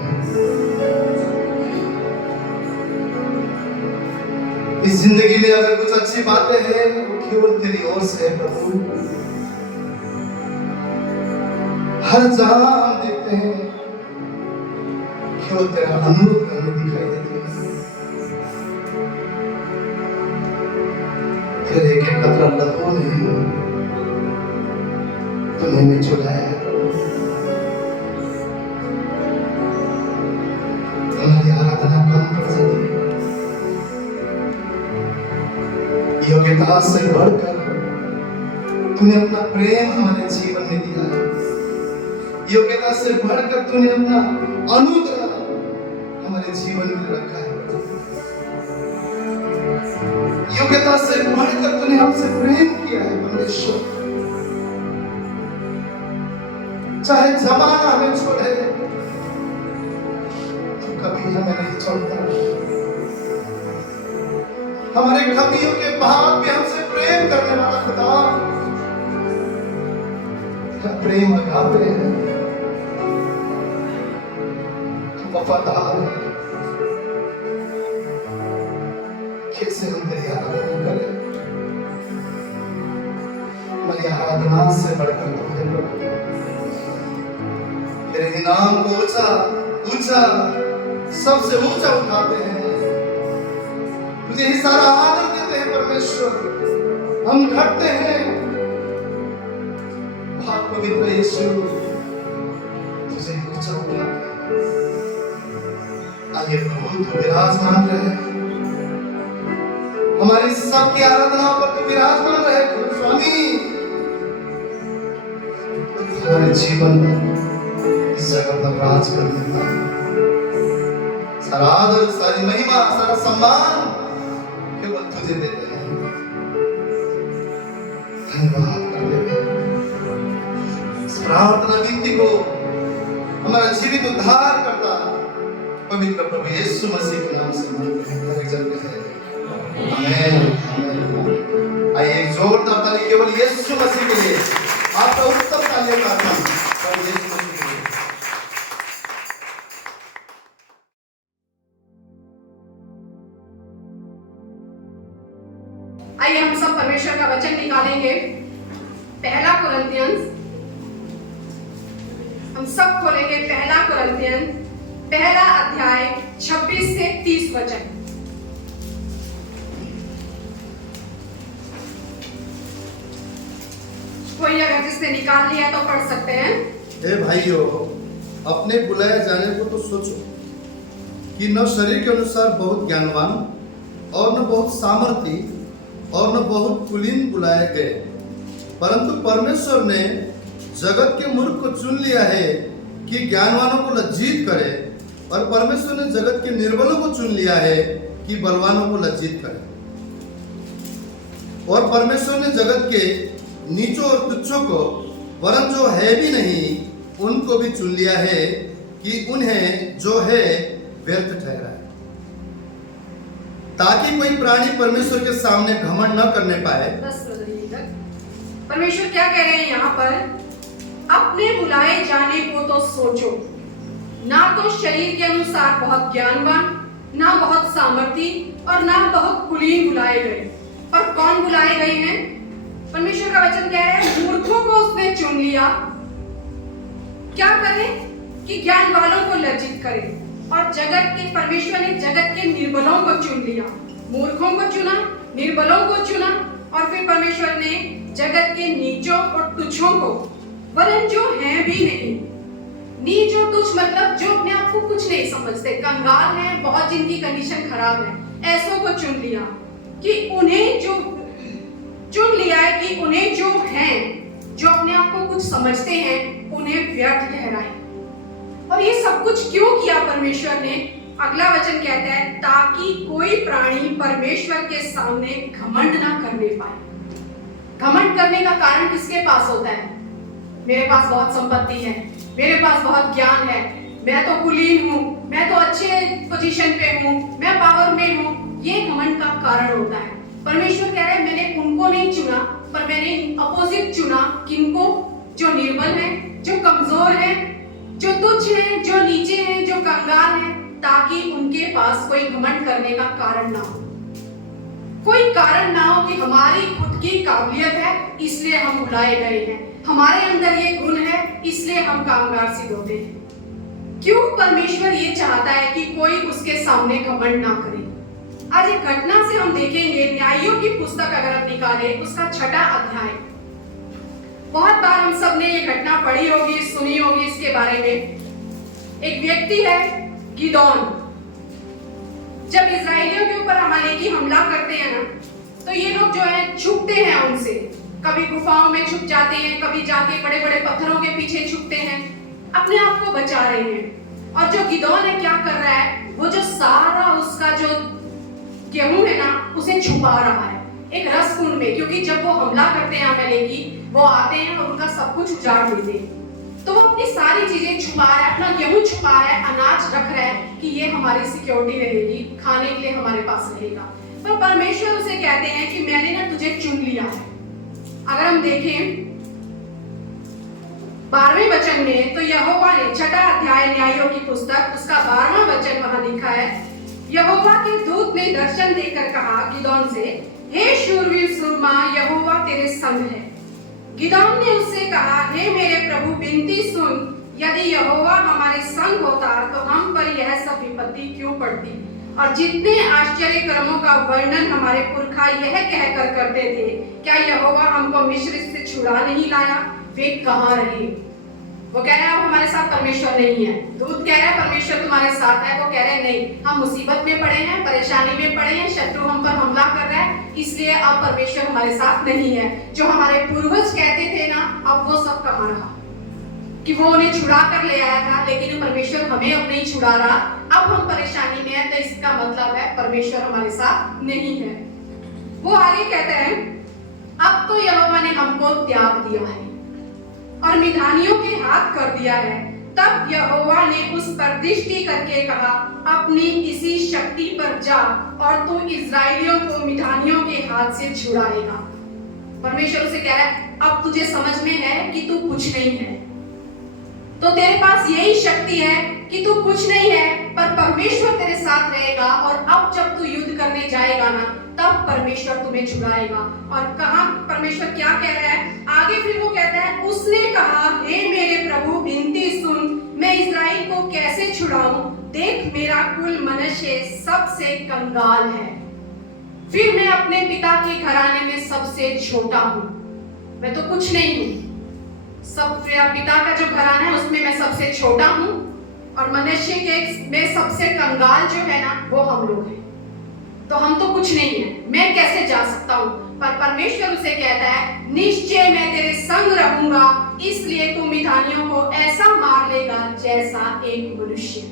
इस जिंदगी में अगर कुछ अच्छी बातें हैं वो केवल तेरी ओर से है प्रभु। हर जहां हम देखते हैं केवल तेरा अनुरूप हमें दिखाई देती है। तेरे एक एक कतरा लहू ने तूने हमें छुड़ाया। हमारी आराधना कम पड़ जाती है। योग्यता से बढ़कर तूने अपना प्रेम हमारे जीवन में दिया है। योग्यता से बढ़कर तूने अपना अनुग्रह हमारे जीवन में रखा है। योग्यता से बढ़कर तूने हमसे प्रेम किया है परमेश्वर। चाहे जमाना हमें छोड़े तो कभी हमें नहीं छोड़ता। हमारे कमियों के बाद भी हमसे प्रेम करने वाला खुदा, तेरा प्रेम अगापे है, तू वफादार है। कैसे हम तेरी आराधना करें? हमारी आराधना से बढ़कर तू है प्रभु। तेरे नाम को ऊंचा ऊंचा सबसे ऊंचा उठाते हैं। तुझे ही सारा आदर देते हैं परमेश्वर। हम घटते हैं, भाग पवित्र यीशु तुझे ऊंचा उठाते हैं। आइए प्रभु तू विराजमान रहे, हमारी सबकी आराधना पर तू विराजमान रहे स्वामी। हमारे जीवन में इस जगह पर राज करने का सारा आदर, सारी महिमा, सारा सम्मान केवल तुझे देते हैं। धन्यवाद करते हैं। इस प्रार्थना विनती को हमारा जीवित उद्धार करता पवित्र प्रभु यीशु मसीह के नाम से मांगते हैं। हर एक जन कहे आमीन आमीन। आइए एक जोरदार ताली केवल यीशु मसीह के लिए। आपका उत्तम तालियों का प्रभु यीशु मसीह के लिए। आइए हम सब परमेश्वर का वचन निकालेंगे। पहला कुरिन्थियंस, हम सब खोलेंगे पहला कुरिन्थियंस पहला अध्याय 26 से 30 वचन। कोई अगर जिसने निकाल लिया तो पढ़ सकते हैं। हे भाइयों, अपने बुलाए जाने को तो सोचो कि न शरीर के अनुसार बहुत ज्ञानवान और न बहुत सामर्थी और न बहुत कुलीन बुलाए गए, परंतु परमेश्वर ने जगत के मूर्ख को चुन लिया है कि ज्ञानवानों को लज्जित करे, और परमेश्वर ने जगत के निर्बलों को चुन लिया है कि बलवानों को लज्जित करे। और परमेश्वर ने जगत के नीचों और तुच्छों को, वरन जो है भी नहीं उनको भी चुन लिया है कि उन्हें जो है व्यर्थ ठहराए, ताकि कोई प्राणी परमेश्वर के सामने घमंड न करने पाए। परमेश्वर क्या कह रहे हैं यहाँ पर? अपने बुलाए जाने को तो सोचो। ना तो शरीर के अनुसार बहुत ज्ञानवान, ना बहुत सामर्थी और ना बहुत कुलीन बुलाए गए। पर कौन बुलाए गए हैं? परमेश्वर का वचन कह रहा है मूर्खों को उसने चुन लिया। क्या करें? कि ज्ञान वालों को लज्जित करें। और जगत के, परमेश्वर ने जगत के निर्बलों को चुन लिया। मूर्खों को चुना, निर्बलों को चुना, और फिर परमेश्वर ने जगत के नीचों और तुच्छों को, वरन जो है भी नहीं। नीच और तुच्छ मतलब जो अपने आप को कुछ नहीं समझते, कंगाल हैं, बहुत जिनकी कंडीशन खराब है, ऐसों को चुन लिया कि उन्हें जो चुन लिया है कि उन्हें जो हैं, जो अपने आप को कुछ समझते हैं, उन्हें व्यर्थ ठहराए। और ये सब कुछ क्यों किया परमेश्वर ने? अगला वचन कहता है, ताकि कोई प्राणी परमेश्वर के सामने घमंड ना करने पाए। घमंड करने का कारण किसके पास होता है? मेरे पास बहुत संपत्ति है, मेरे पास बहुत ज्ञान है, मैं तो कुलीन हूँ, मैं तो अच्छे पोजीशन पे हूँ, मैं पावर में हूँ। ये घमंड का कारण होता है। परमेश्वर कह रहा है, मैंने उनको नहीं चुना, पर मैंने अपोजिट चुना। किनको? जो निर्बल हैं, जो कमजोर हैं, जो तुच्छ हैं, जो नीचे हैं, जो कंगाल हैं, ताकि उनके पास कोई घमंड करने का कारण ना हो। कोई कारण ना हो कि हमारी खुद की काबिलियत है इसलिए हम बुलाए गए हैं, हमारे अंदर ये गुण है इसलिए हम कामगार सिद्ध होते हैं। क्यों परमेश्वर ये चाहता है कि कोई उसके सामने घमंड ना करे? आज एक घटना से हम देखेंगे, न्यायियों की पुस्तक अगर आप निकालें, उसका 6वां अध्याय। बहुत बार हम सब ने ये घटना पढ़ी होगी, सुनी होगी इसके बारे में। एक व्यक्ति है गिदोन। जब इजराइलियों के ऊपर अमालेकी हमला करते हैं ना, तो ये लोग जो है छुपते हैं उनसे, कभी गुफाओं में छुप जाते हैं, कभी जाके बड़े बड़े पत्थरों के पीछे छुपते हैं, अपने आप को बचा रहे हैं। और जो गिदोन है क्या कर रहा है? वो जो सारा उसका जो गेहूं है ना, उसे छुपा रहा है एक रस कुंड में, क्योंकि जब वो हमला करते हैं अमालेकी, वो आते हैं और उनका सब कुछ उजाड़ देते हैं। तो वो अपनी सारी चीजें छुपा रहा है, अपना गेहूं छुपा रहा है, अनाज रख रहा है कि ये हमारी सिक्योरिटी रहेगी, खाने के लिए हमारे पास रहेगा। पर परमेश्वर उसे कहते हैं कि मैंने ना तुझे चुन लिया है। अगर हम देखें 12वें वचन में, तो यहोवा ने 6वां अध्याय न्यायियों की पुस्तक, उसका 12वां वचन वहां लिखा है, यहोवा के दूत ने दर्शन देकर कहा गिदोन से, हे शूरवीर सूरमा, यहोवा तेरे संग है। गिदोन ने उससे कहा, हे मेरे प्रभु, विनती सुन, यदि यहोवा हमारे संग होता तो हम पर यह सब विपत्ति क्यों पड़ती? और जितने आश्चर्य कर्मों का वर्णन हमारे पुरखा यह कहकर करते थे, क्या यहोवा हमको मिस्र से छुड़ा नहीं लाया? वे कहाँ रहे? वो कह रहा है अब हमारे साथ परमेश्वर नहीं है। दूत कह रहा है परमेश्वर तुम्हारे साथ है। वो कह रहे हैं नहीं, हम मुसीबत में पड़े हैं, परेशानी में पड़े हैं, शत्रु हम पर हमला कर रहा है, इसलिए अब परमेश्वर हमारे साथ नहीं है। जो हमारे पूर्वज कहते थे ना, अब वो सब कहाँ रहा कि वो उन्हें छुड़ा कर ले आया था, लेकिन परमेश्वर हमें अब नहीं छुड़ा रहा। अब हम परेशानी में हैं, तो इसका मतलब है परमेश्वर हमारे साथ नहीं है। वो आगे कहते हैं, अब तो यहोवा ने हमको त्याग दिया है और मिधानियों के हाथ कर दिया है। तब यहोवा ने उस पर दृष्टि करके कहा, अपनी इसी शक्ति पर जा और तू इजराइलियों को मिधानियों के हाथ से छुड़ाएगा। परमेश्वर उसे कह रहा है, अब तुझे समझ में है कि तू कुछ नहीं है, तो तेरे पास यही शक्ति है कि तू कुछ नहीं है, पर परमेश्वर तेरे साथ रहेगा। और अब जब तू युद्ध करने जाएगा ना, तब परमेश्वर तुम्हें छुड़ाएगा। और कहां परमेश्वर क्या कह रहा है आगे? फिर वो कहता है, उसने कहा, हे मेरे प्रभु, विनती सुन, मैं इस्राएल को कैसे छुड़ाऊं? देख, मेरा कुल मनुष्य सबसे कंगाल है, फिर मैं अपने पिता के घराने में सबसे छोटा हूं। मैं तो कुछ नहीं हूं, सब मेरा पिता का जो घराना है उसमें मैं सबसे छोटा हूं, और मनुष्य के में सबसे कंगाल जो है ना, वो हम लोग हैं। तो हम तो कुछ नहीं है, मैं कैसे जा सकता हूं? पर परमेश्वर उसे कहता है, निश्चय मैं तेरे संग रहूंगा, इसलिए तू मिधानियों को ऐसा मार लेगा जैसा एक मनुष्य।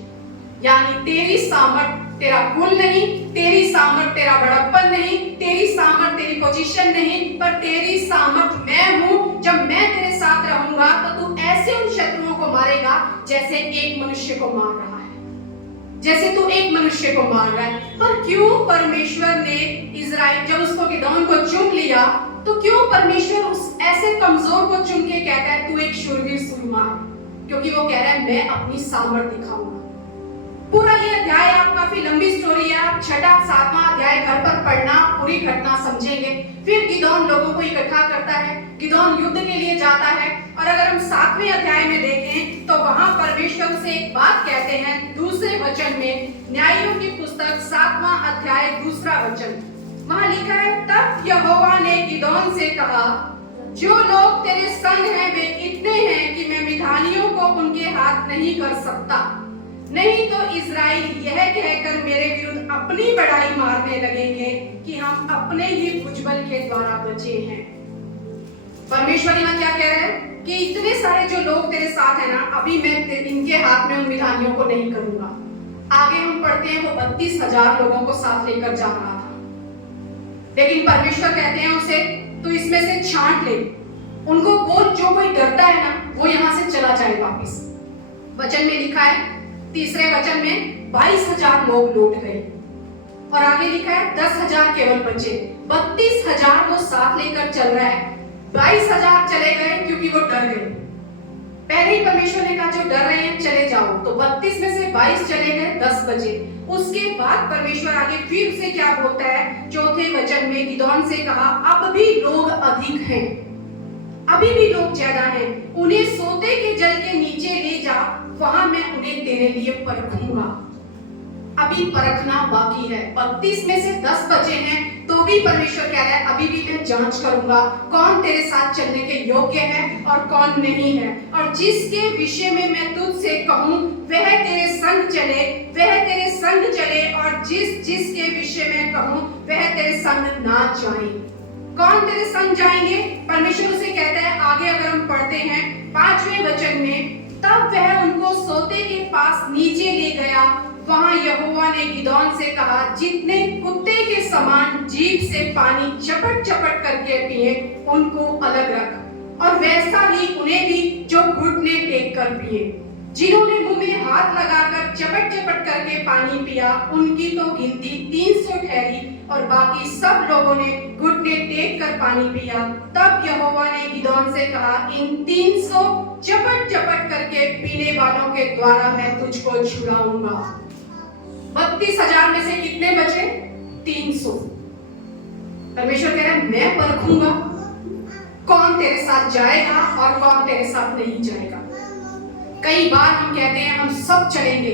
यानी तेरी सामर्थ तेरा कुल नहीं, तेरी सामर्थ तेरा बड़प्पन नहीं, तेरी सामर्थ तेरी पोजीशन नहीं, पर तेरी सामर्थ मैं हूं। जब मैं तेरे साथ रहूंगा तो तू ऐसे उन शत्रुओं को मारेगा जैसे एक मनुष्य को मार रहा है, जैसे तू एक मनुष्य को मार रहा है। पर क्यों परमेश्वर ने इजराइल, जब उसको गिदोन को चुन लिया, तो क्यों परमेश्वर उस ऐसे कमजोर को चुन के कहता है तू एक शूरवीर सूरमा है? क्योंकि वो कह रहा है मैं अपनी सामर्थ दिखाऊंगा। पूरा ये अध्याय आप, काफी लंबी स्टोरी है, आप 6वां 7वां अध्याय घर पर पढ़ना, पूरी घटना समझेंगे। फिर गिदोन लोगों को इकट्ठा करता है, गिदोन युद्ध के लिए जाता है। और अगर हम 7वें अध्याय में देखें तो वहां परमेश्वर से एक बात कहते हैं, दूसरे वचन में, न्यायियों की पुस्तक 7वां अध्याय 2रा वचन, वहां लिखा है, तब यहोवा ने गिदोन से कहा, जो लोग तेरे संग हैं वे इतने हैं कि मैं मिधानियों को उनके हाथ नहीं कर सकता। नहीं तो इजराइल यह कहकर मेरे विरुद्ध अपनी बड़ाई मारने लगेंगे कि हम अपने ही भुजबल के द्वारा बचे हैं। परमेश्वर यहाँ क्या कह रहे हैं कि इतने सारे जो लोग तेरे साथ है ना, अभी मैं इनके हाथ में उन मिधानियों को नहीं करूंगा। आगे हम पढ़ते हैं वो 32,000 लोगों को साथ लेकर जा रहा था, लेकिन परमेश्वर कहते हैं उसे तो इसमें से छांट ले उनको, वो जो कोई डरता है ना वो यहाँ से चला जाए वापिस। वचन में लिखा है, तीसरे वचन में 22,000 लोग लौट गए और आगे लिखा है 10,000 केवल बचे। 32,000 वो साथ लेकर चल रहा है, 22,000 चले गए क्योंकि वो डर गए। पहले ही परमेश्वर ने कहा जो डर रहे हैं चले जाओ, तो 32 में से 22 चले गए, 10 बचे। उसके बाद परमेश्वर आगे फिर से क्या बोलता है, चौथे वचन में गिदोन से कहा अब भी लोग अधिक हैं, अभी भी लोग ज्यादा हैं, उन्हें सोते के जल के नीचे ले जा, वहां मैं उन्हें तेरे लिए परखूंगा। अभी परखना बाकी है। 32 में से 10 बचे हैं तो भी परमेश्वर कह रहा है अभी भी मैं जांच करूंगा कौन तेरे साथ चलने के योग्य है और कौन नहीं है। और जिसके विषय में मैं तुझसे कहूं वह तेरे संग चले, वह तेरे संग चले, और जिसके विषय में कहूं वह तेरे संग ना जाए। कौन तेरे संग जाएंगे? परमेश्वर उसे कहता है आगे अगर हम पढ़ते हैं 5वें वचन में, तब वह उनको सोते के पास नीचे ले गया, वहां यहोवा ने गिदोन से कहा जितने कुत्ते के समान जीभ से पानी चपट चपट करके पिए उनको अलग रख, और वैसा ही उन्हें भी जो घुटने टेक कर पिए। जिन्होंने मुंह में हाथ लगाकर चपट चपट करके पानी पिया उनकी तो गिनती 300 ठहरी, और बाकी सब लोगों ने घुटने टेक कर पानी पिया। तब यहोवा ने गिदोन से कहा इन 300 चपट चपट करके पीने वालों के द्वारा मैं तुझको छुड़ाऊंगा। 32,000 में से कितने बचे? 300। परमेश्वर कह रहा है मैं परखूंगा कौन तेरे साथ जाएगा और कौन तेरे साथ नहीं जाएगा। कई बार हम कहते हैं हम सब चलेंगे,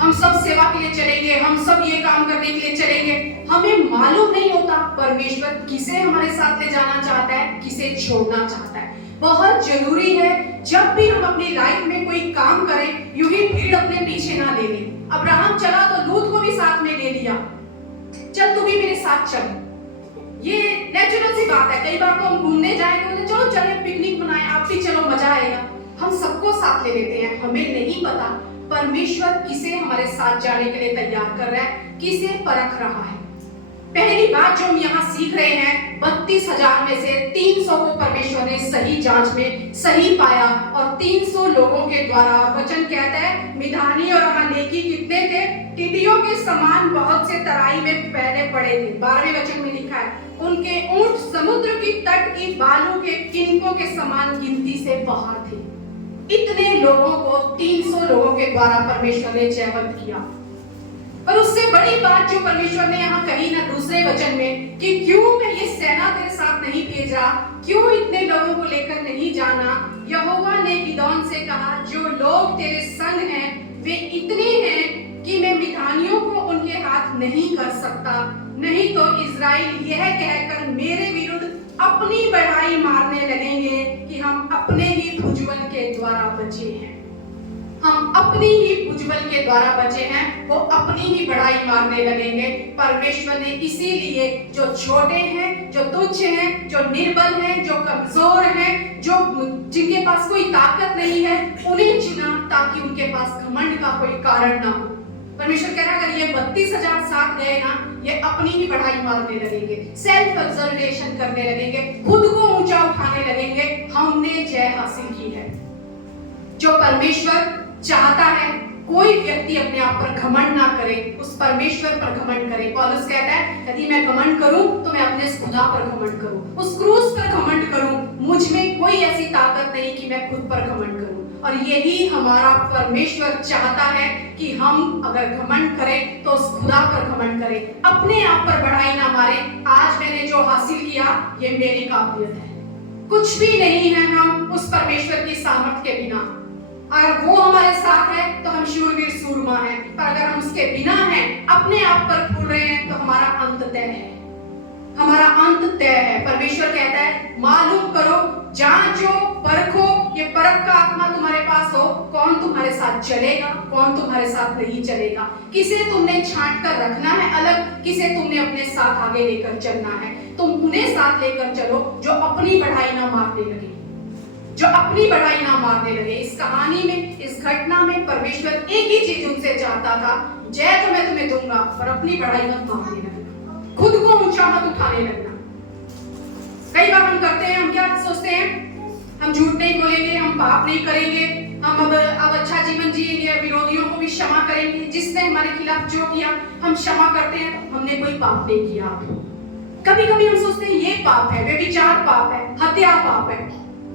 हम सब सेवा के लिए चलेंगे, हम सब ये काम करने के लिए चलेंगे। हमें मालूम नहीं होता परमेश्वर किसे हमारे साथ ले जाना चाहता है, किसे छोड़ना चाहता है। बहुत जरूरी है जब भी हम अपनी लाइफ में कोई काम करें यूं ही भीड़ अपने पीछे ना ले लें। अब्राहम चला तो लूत को भी साथ में ले लिया, चल तू भी मेरे साथ चल। ये नेचुरल सी बात है। कई बार तो हम घूमने जाएंगे तो चलो चले पिकनिक मनाएं, आप भी चलो मजा आएगा, हम सबको साथ ले लेते हैं। हमें नहीं पता परमेश्वर किसे हमारे साथ जाने के लिए तैयार कर रहा है, किसे परख रहा है। पहली बात जो हम यहाँ सीख रहे हैं 32,000 में से 300 को परमेश्वर ने सही जांच में सही पाया, और 300 लोगों के द्वारा वचन कहता है मिधानी और अमालेकी कितने थे? टिड्डियों के समान बहुत से तराई में फैले पड़े थे। 12वें वचन में लिखा है उनके ऊंट समुद्र की तट की बालू के किनकों के समान गिनती से बाहर थे। इतने लोगों को 300 लोगों के द्वारा परमेश्वर ने जयवंत किया। और उससे बड़ी बात जो परमेश्वर ने यहाँ कही ना दूसरे वचन में कि क्यों मैं ये सेना तेरे साथ नहीं भेज रहा, क्यों इतने लोगों को लेकर नहीं जाना। यहोवा ने गिदोन से कहा जो लोग तेरे संग हैं वे इतने हैं कि मैं मिधानियों को उनके हाथ नहीं कर सकता, नहीं तो इजराइल यह कहकर मेरे विरुद्ध अपनी बढ़ाई मारने लगेंगे कि हम अपने ही भुजबल के द्वारा बचे हैं। हम अपनी ही भुजबल के द्वारा बचे हैं, वो अपनी ही बढ़ाई मारने लगेंगे। परमेश्वर ने इसीलिए जो छोटे हैं, जो तुच्छ हैं, जो निर्बल हैं, जो कमजोर हैं, जो जिनके पास कोई ताकत नहीं है उन्हें चुना ताकि उनके पास घमंड का कोई कारण ना हो। परमेश्वर कह रहा है अगर ये 32,000 साथ गए ना, ये अपनी ही बढ़ाई मारने लगेंगे, सेल्फ एक्सल्टेशन करने लगेंगे, खुद को ऊंचा उठाने लगेंगे। हमने जय हासिल की है। जो परमेश्वर चाहता है कोई व्यक्ति अपने आप पर घमंड ना करे, उस परमेश्वर पर घमंड करे। पौलुस कहता है यदि मैं घमंड करूं तो मैं अपने खुदा पर घमंड करूं, उस क्रूस पर घमंड करूं। मुझ में कोई ऐसी ताकत नहीं कि मैं खुद पर घमंड करूं। और यही हमारा परमेश्वर चाहता है कि हम अगर घमंड करें तो उस खुदा पर घमंड करें, अपने आप पर बढ़ाई ना मारे। आज मैंने जो हासिल किया ये मेरी काबिलियत है, कुछ भी नहीं है हम उस परमेश्वर की सामर्थ के बिना। अगर वो हमारे साथ है तो हम शूरवीर सूरमा हैं, पर अगर हम उसके बिना हैं, अपने आप पर फूल रहे हैं, तो हमारा अंत तय है, हमारा अंत तय है। परमेश्वर कहता है मालूम करो जांचो, परखो, ये परख का आत्मा तुम्हारे पास हो, कौन तुम्हारे साथ चलेगा, कौन तुम्हारे साथ नहीं चलेगा, किसे तुमने छांट कर रखना है अलग, किसे तुमने अपने साथ आगे लेकर चलना है। तुम उन्हें साथ लेकर चलो जो अपनी बढ़ाई ना मारने लगे, जो अपनी बढ़ाई ना मारने लगे। इस कहानी में, इस घटना में परमेश्वर एक ही चीज उनसे चाहता था, जय तो मैं तुम्हें दूंगा पर अपनी बढ़ाई मत मारने लगना, खुद को ऊंचा मत उठाने लगना। कई बार हम करते हैं, हम क्या सोचते हैं, हम झूठ नहीं बोलेंगे, हम पाप नहीं करेंगे, हम अब अच्छा जीवन जिएंगे, विरोधियों को भी क्षमा करेंगे, जिसने हमारे खिलाफ जो किया हम क्षमा करते हैं, तो हमने कोई पाप नहीं किया। कभी कभी हम सोचते हैं ये पाप है, व्यभिचार पाप है, हत्या पाप है,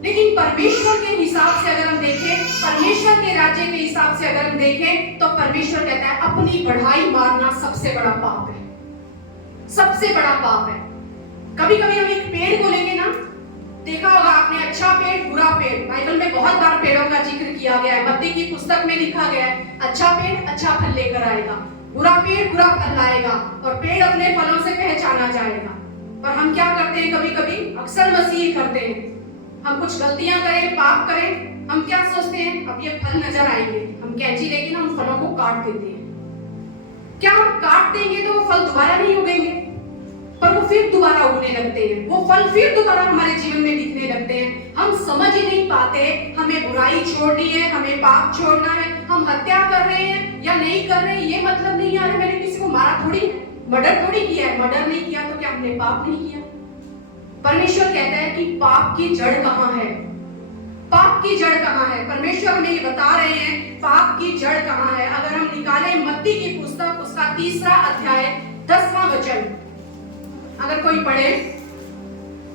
लेकिन परमेश्वर के हिसाब से अगर हम देखें, परमेश्वर के राज्य के हिसाब से अगर हम देखें, तो परमेश्वर कहता है अपनी बढ़ाई मारना सबसे बड़ा पाप है, सबसे बड़ा पाप है। कभी कभी हम एक पेड़ को लेंगे ना, देखा होगा आपने, अच्छा पेड़ बुरा पेड़, बाइबल में बहुत बार पेड़ों का जिक्र किया गया है, मत्ती की पुस्तक में लिखा गया है, अच्छा पेड़ अच्छा फल लेकर आएगा, बुरा पेड़ बुरा फल लाएगा, और पेड़ अपने फलों से पहचाना जाएगा। पर हम क्या करते हैं, कभी कभी अक्सर मसीही करते हैं, हम कुछ गलतियां करें, पाप करें, हम क्या सोचते हैं अब ये फल नजर आएंगे, हम कैंची लेके ना उन फलों को काट देते हैं। क्या हम काट देंगे तो वो फल दोबारा नहीं उगेंगे, पर वो फिर दोबारा उगने लगते हैं, वो फल फिर दोबारा हमारे जीवन में दिखने लगते हैं। हम समझ ही नहीं पाते हमें बुराई छोड़नी है, हमें पाप छोड़ना है, हम हत्या कर रहे हैं या नहीं कर रहे हैं ये मतलब नहीं आ रहा, मैंने किसी को मारा थोड़ी, मर्डर थोड़ी किया है, मर्डर नहीं किया तो क्या हमने पाप नहीं किया। परमेश्वर कहता है कि पाप की जड़ कहाँ है, पाप की जड़ कहाँ है, परमेश्वर हमें ये बता रहे हैं पाप की जड़ कहाँ है। अगर हम निकाले मत्ती की पुस्तक उसका 3 अध्याय 10वां वचन, अगर कोई पढ़े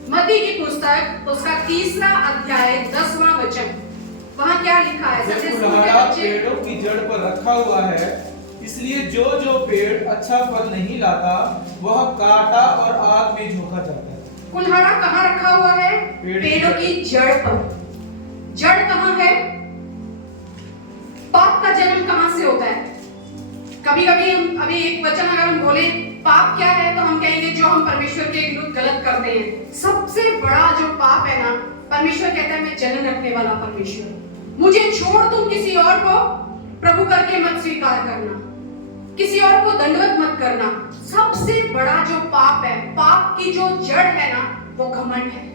मत्ती की पुस्तक उसका 3 अध्याय 10वां वचन, वहां क्या लिखा है, कुल्हाड़ा पेड़ों की जड़ पर रखा हुआ है, इसलिए जो जो पेड़ अच्छा फल नहीं लाता वह काटा और आग में झोंका जाता है। कुल्हाड़ा कहाँ रखा हुआ है, पेड़ों की जड़ पर। जड़ कहाँ है, पाप का जन्म कहाँ से होता है। कभी कभी अभी एक वचन अगर हम बोले पाप क्या है, तो हम कहेंगे जो हम परमेश्वर के विरुद्ध गलत करते हैं। सबसे बड़ा जो पाप है ना, परमेश्वर कहता है मैं जलन रखने वाला परमेश्वर, मुझे छोड़ तुम किसी और को प्रभु करके मत स्वीकार करना, किसी और को दंडवत मत करना। सबसे बड़ा जो पाप है, पाप की जो जड़ है ना, वो घमंड है,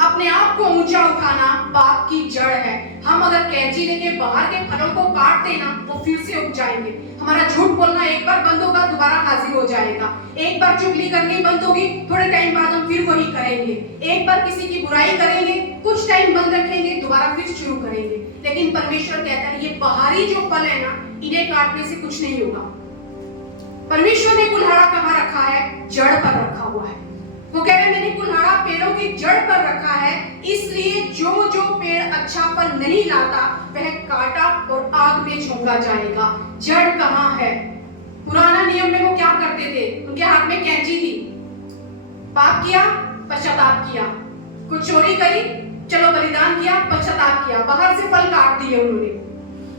अपने आप को ऊंचा उठाना पाप की जड़ है। हम अगर कैंची लेके बाहर के फलों को काट देना वो फिर से उग जाएंगे। हमारा झूठ बोलना एक बार बंद होगा दोबारा हाजिर हो जाएगा, एक बार चुगली करनी बंद होगी थोड़े टाइम बाद हम फिर वही करेंगे, एक बार किसी की बुराई करेंगे कुछ टाइम बंद रखेंगे दोबारा फिर शुरू करेंगे। लेकिन परमेश्वर कहता है ये बाहरी जो फल है ना, इन्हें काटने से कुछ नहीं होगा। परमेश्वर ने कुल्हाड़ा कहाँ रखा है, जड़ पर रखा हुआ है। वो कह रहे मैंने कुल्हाड़ा पेड़ों की जड़ पर रखा है, इसलिए जो जो पेड़ अच्छा फल नहीं लाता वह काटा और आग में झोंका जाएगा। जड़ कहाँ है। पुराना नियम में वो क्या करते थे, उनके हाथ में कैंची थी, पाप किया पश्चाताप किया, कुछ चोरी करी चलो बलिदान किया पश्चाताप किया, बाहर से फल काट दिए उन्होंने।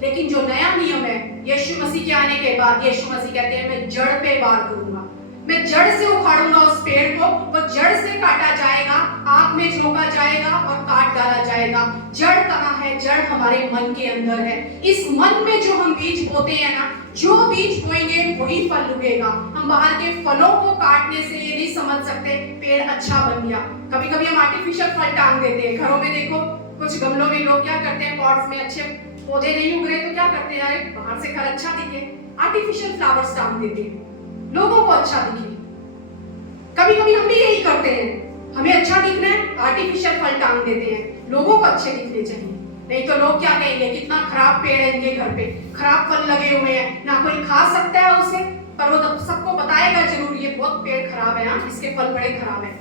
लेकिन जो नया नियम है यीशु मसीह के आने के बाद, यीशु मसीह कहते हैं मैं जड़ पे वार करूंगा, मैं जड़ से उखाड़ूंगा उस पेड़ को, वो जड़ से काटा जाएगा, आग में झोंका जाएगा और काट डाला जाएगा। जड़ कहाँ है, जड़ हमारे मन के अंदर है। इस मन में जो हम बीज बोते हैं ना, जो बीज बोएंगे वही फल उगेगा। हम बाहर के फलों को काटने से ये नहीं समझ सकते पेड़ अच्छा बन गया। कभी कभी हम आर्टिफिशियल फल टांग देते हैं घरों में। देखो कुछ गमलों में लोग क्या करते हैं, पॉट्स में अच्छे पौधे नहीं उग रहे तो क्या करते हैं, बाहर से घर अच्छा दिखे आर्टिफिशियल फ्लावर्स टांग देते हैं, लोगों को अच्छा दिखे। कभी कभी हम भी यही करते हैं, हमें अच्छा दिखना है आर्टिफिशियल फल टांग देते हैं, लोगों को अच्छे दिखने चाहिए, नहीं तो लोग क्या कहेंगे कितना खराब पेड़ है इनके घर पे, खराब फल लगे हुए हैं, ना कोई खा सकता है उसे, पर वो तो सबको बताएगा जरूर ये बहुत पेड़ खराब है, इसके फल बड़े खराब है।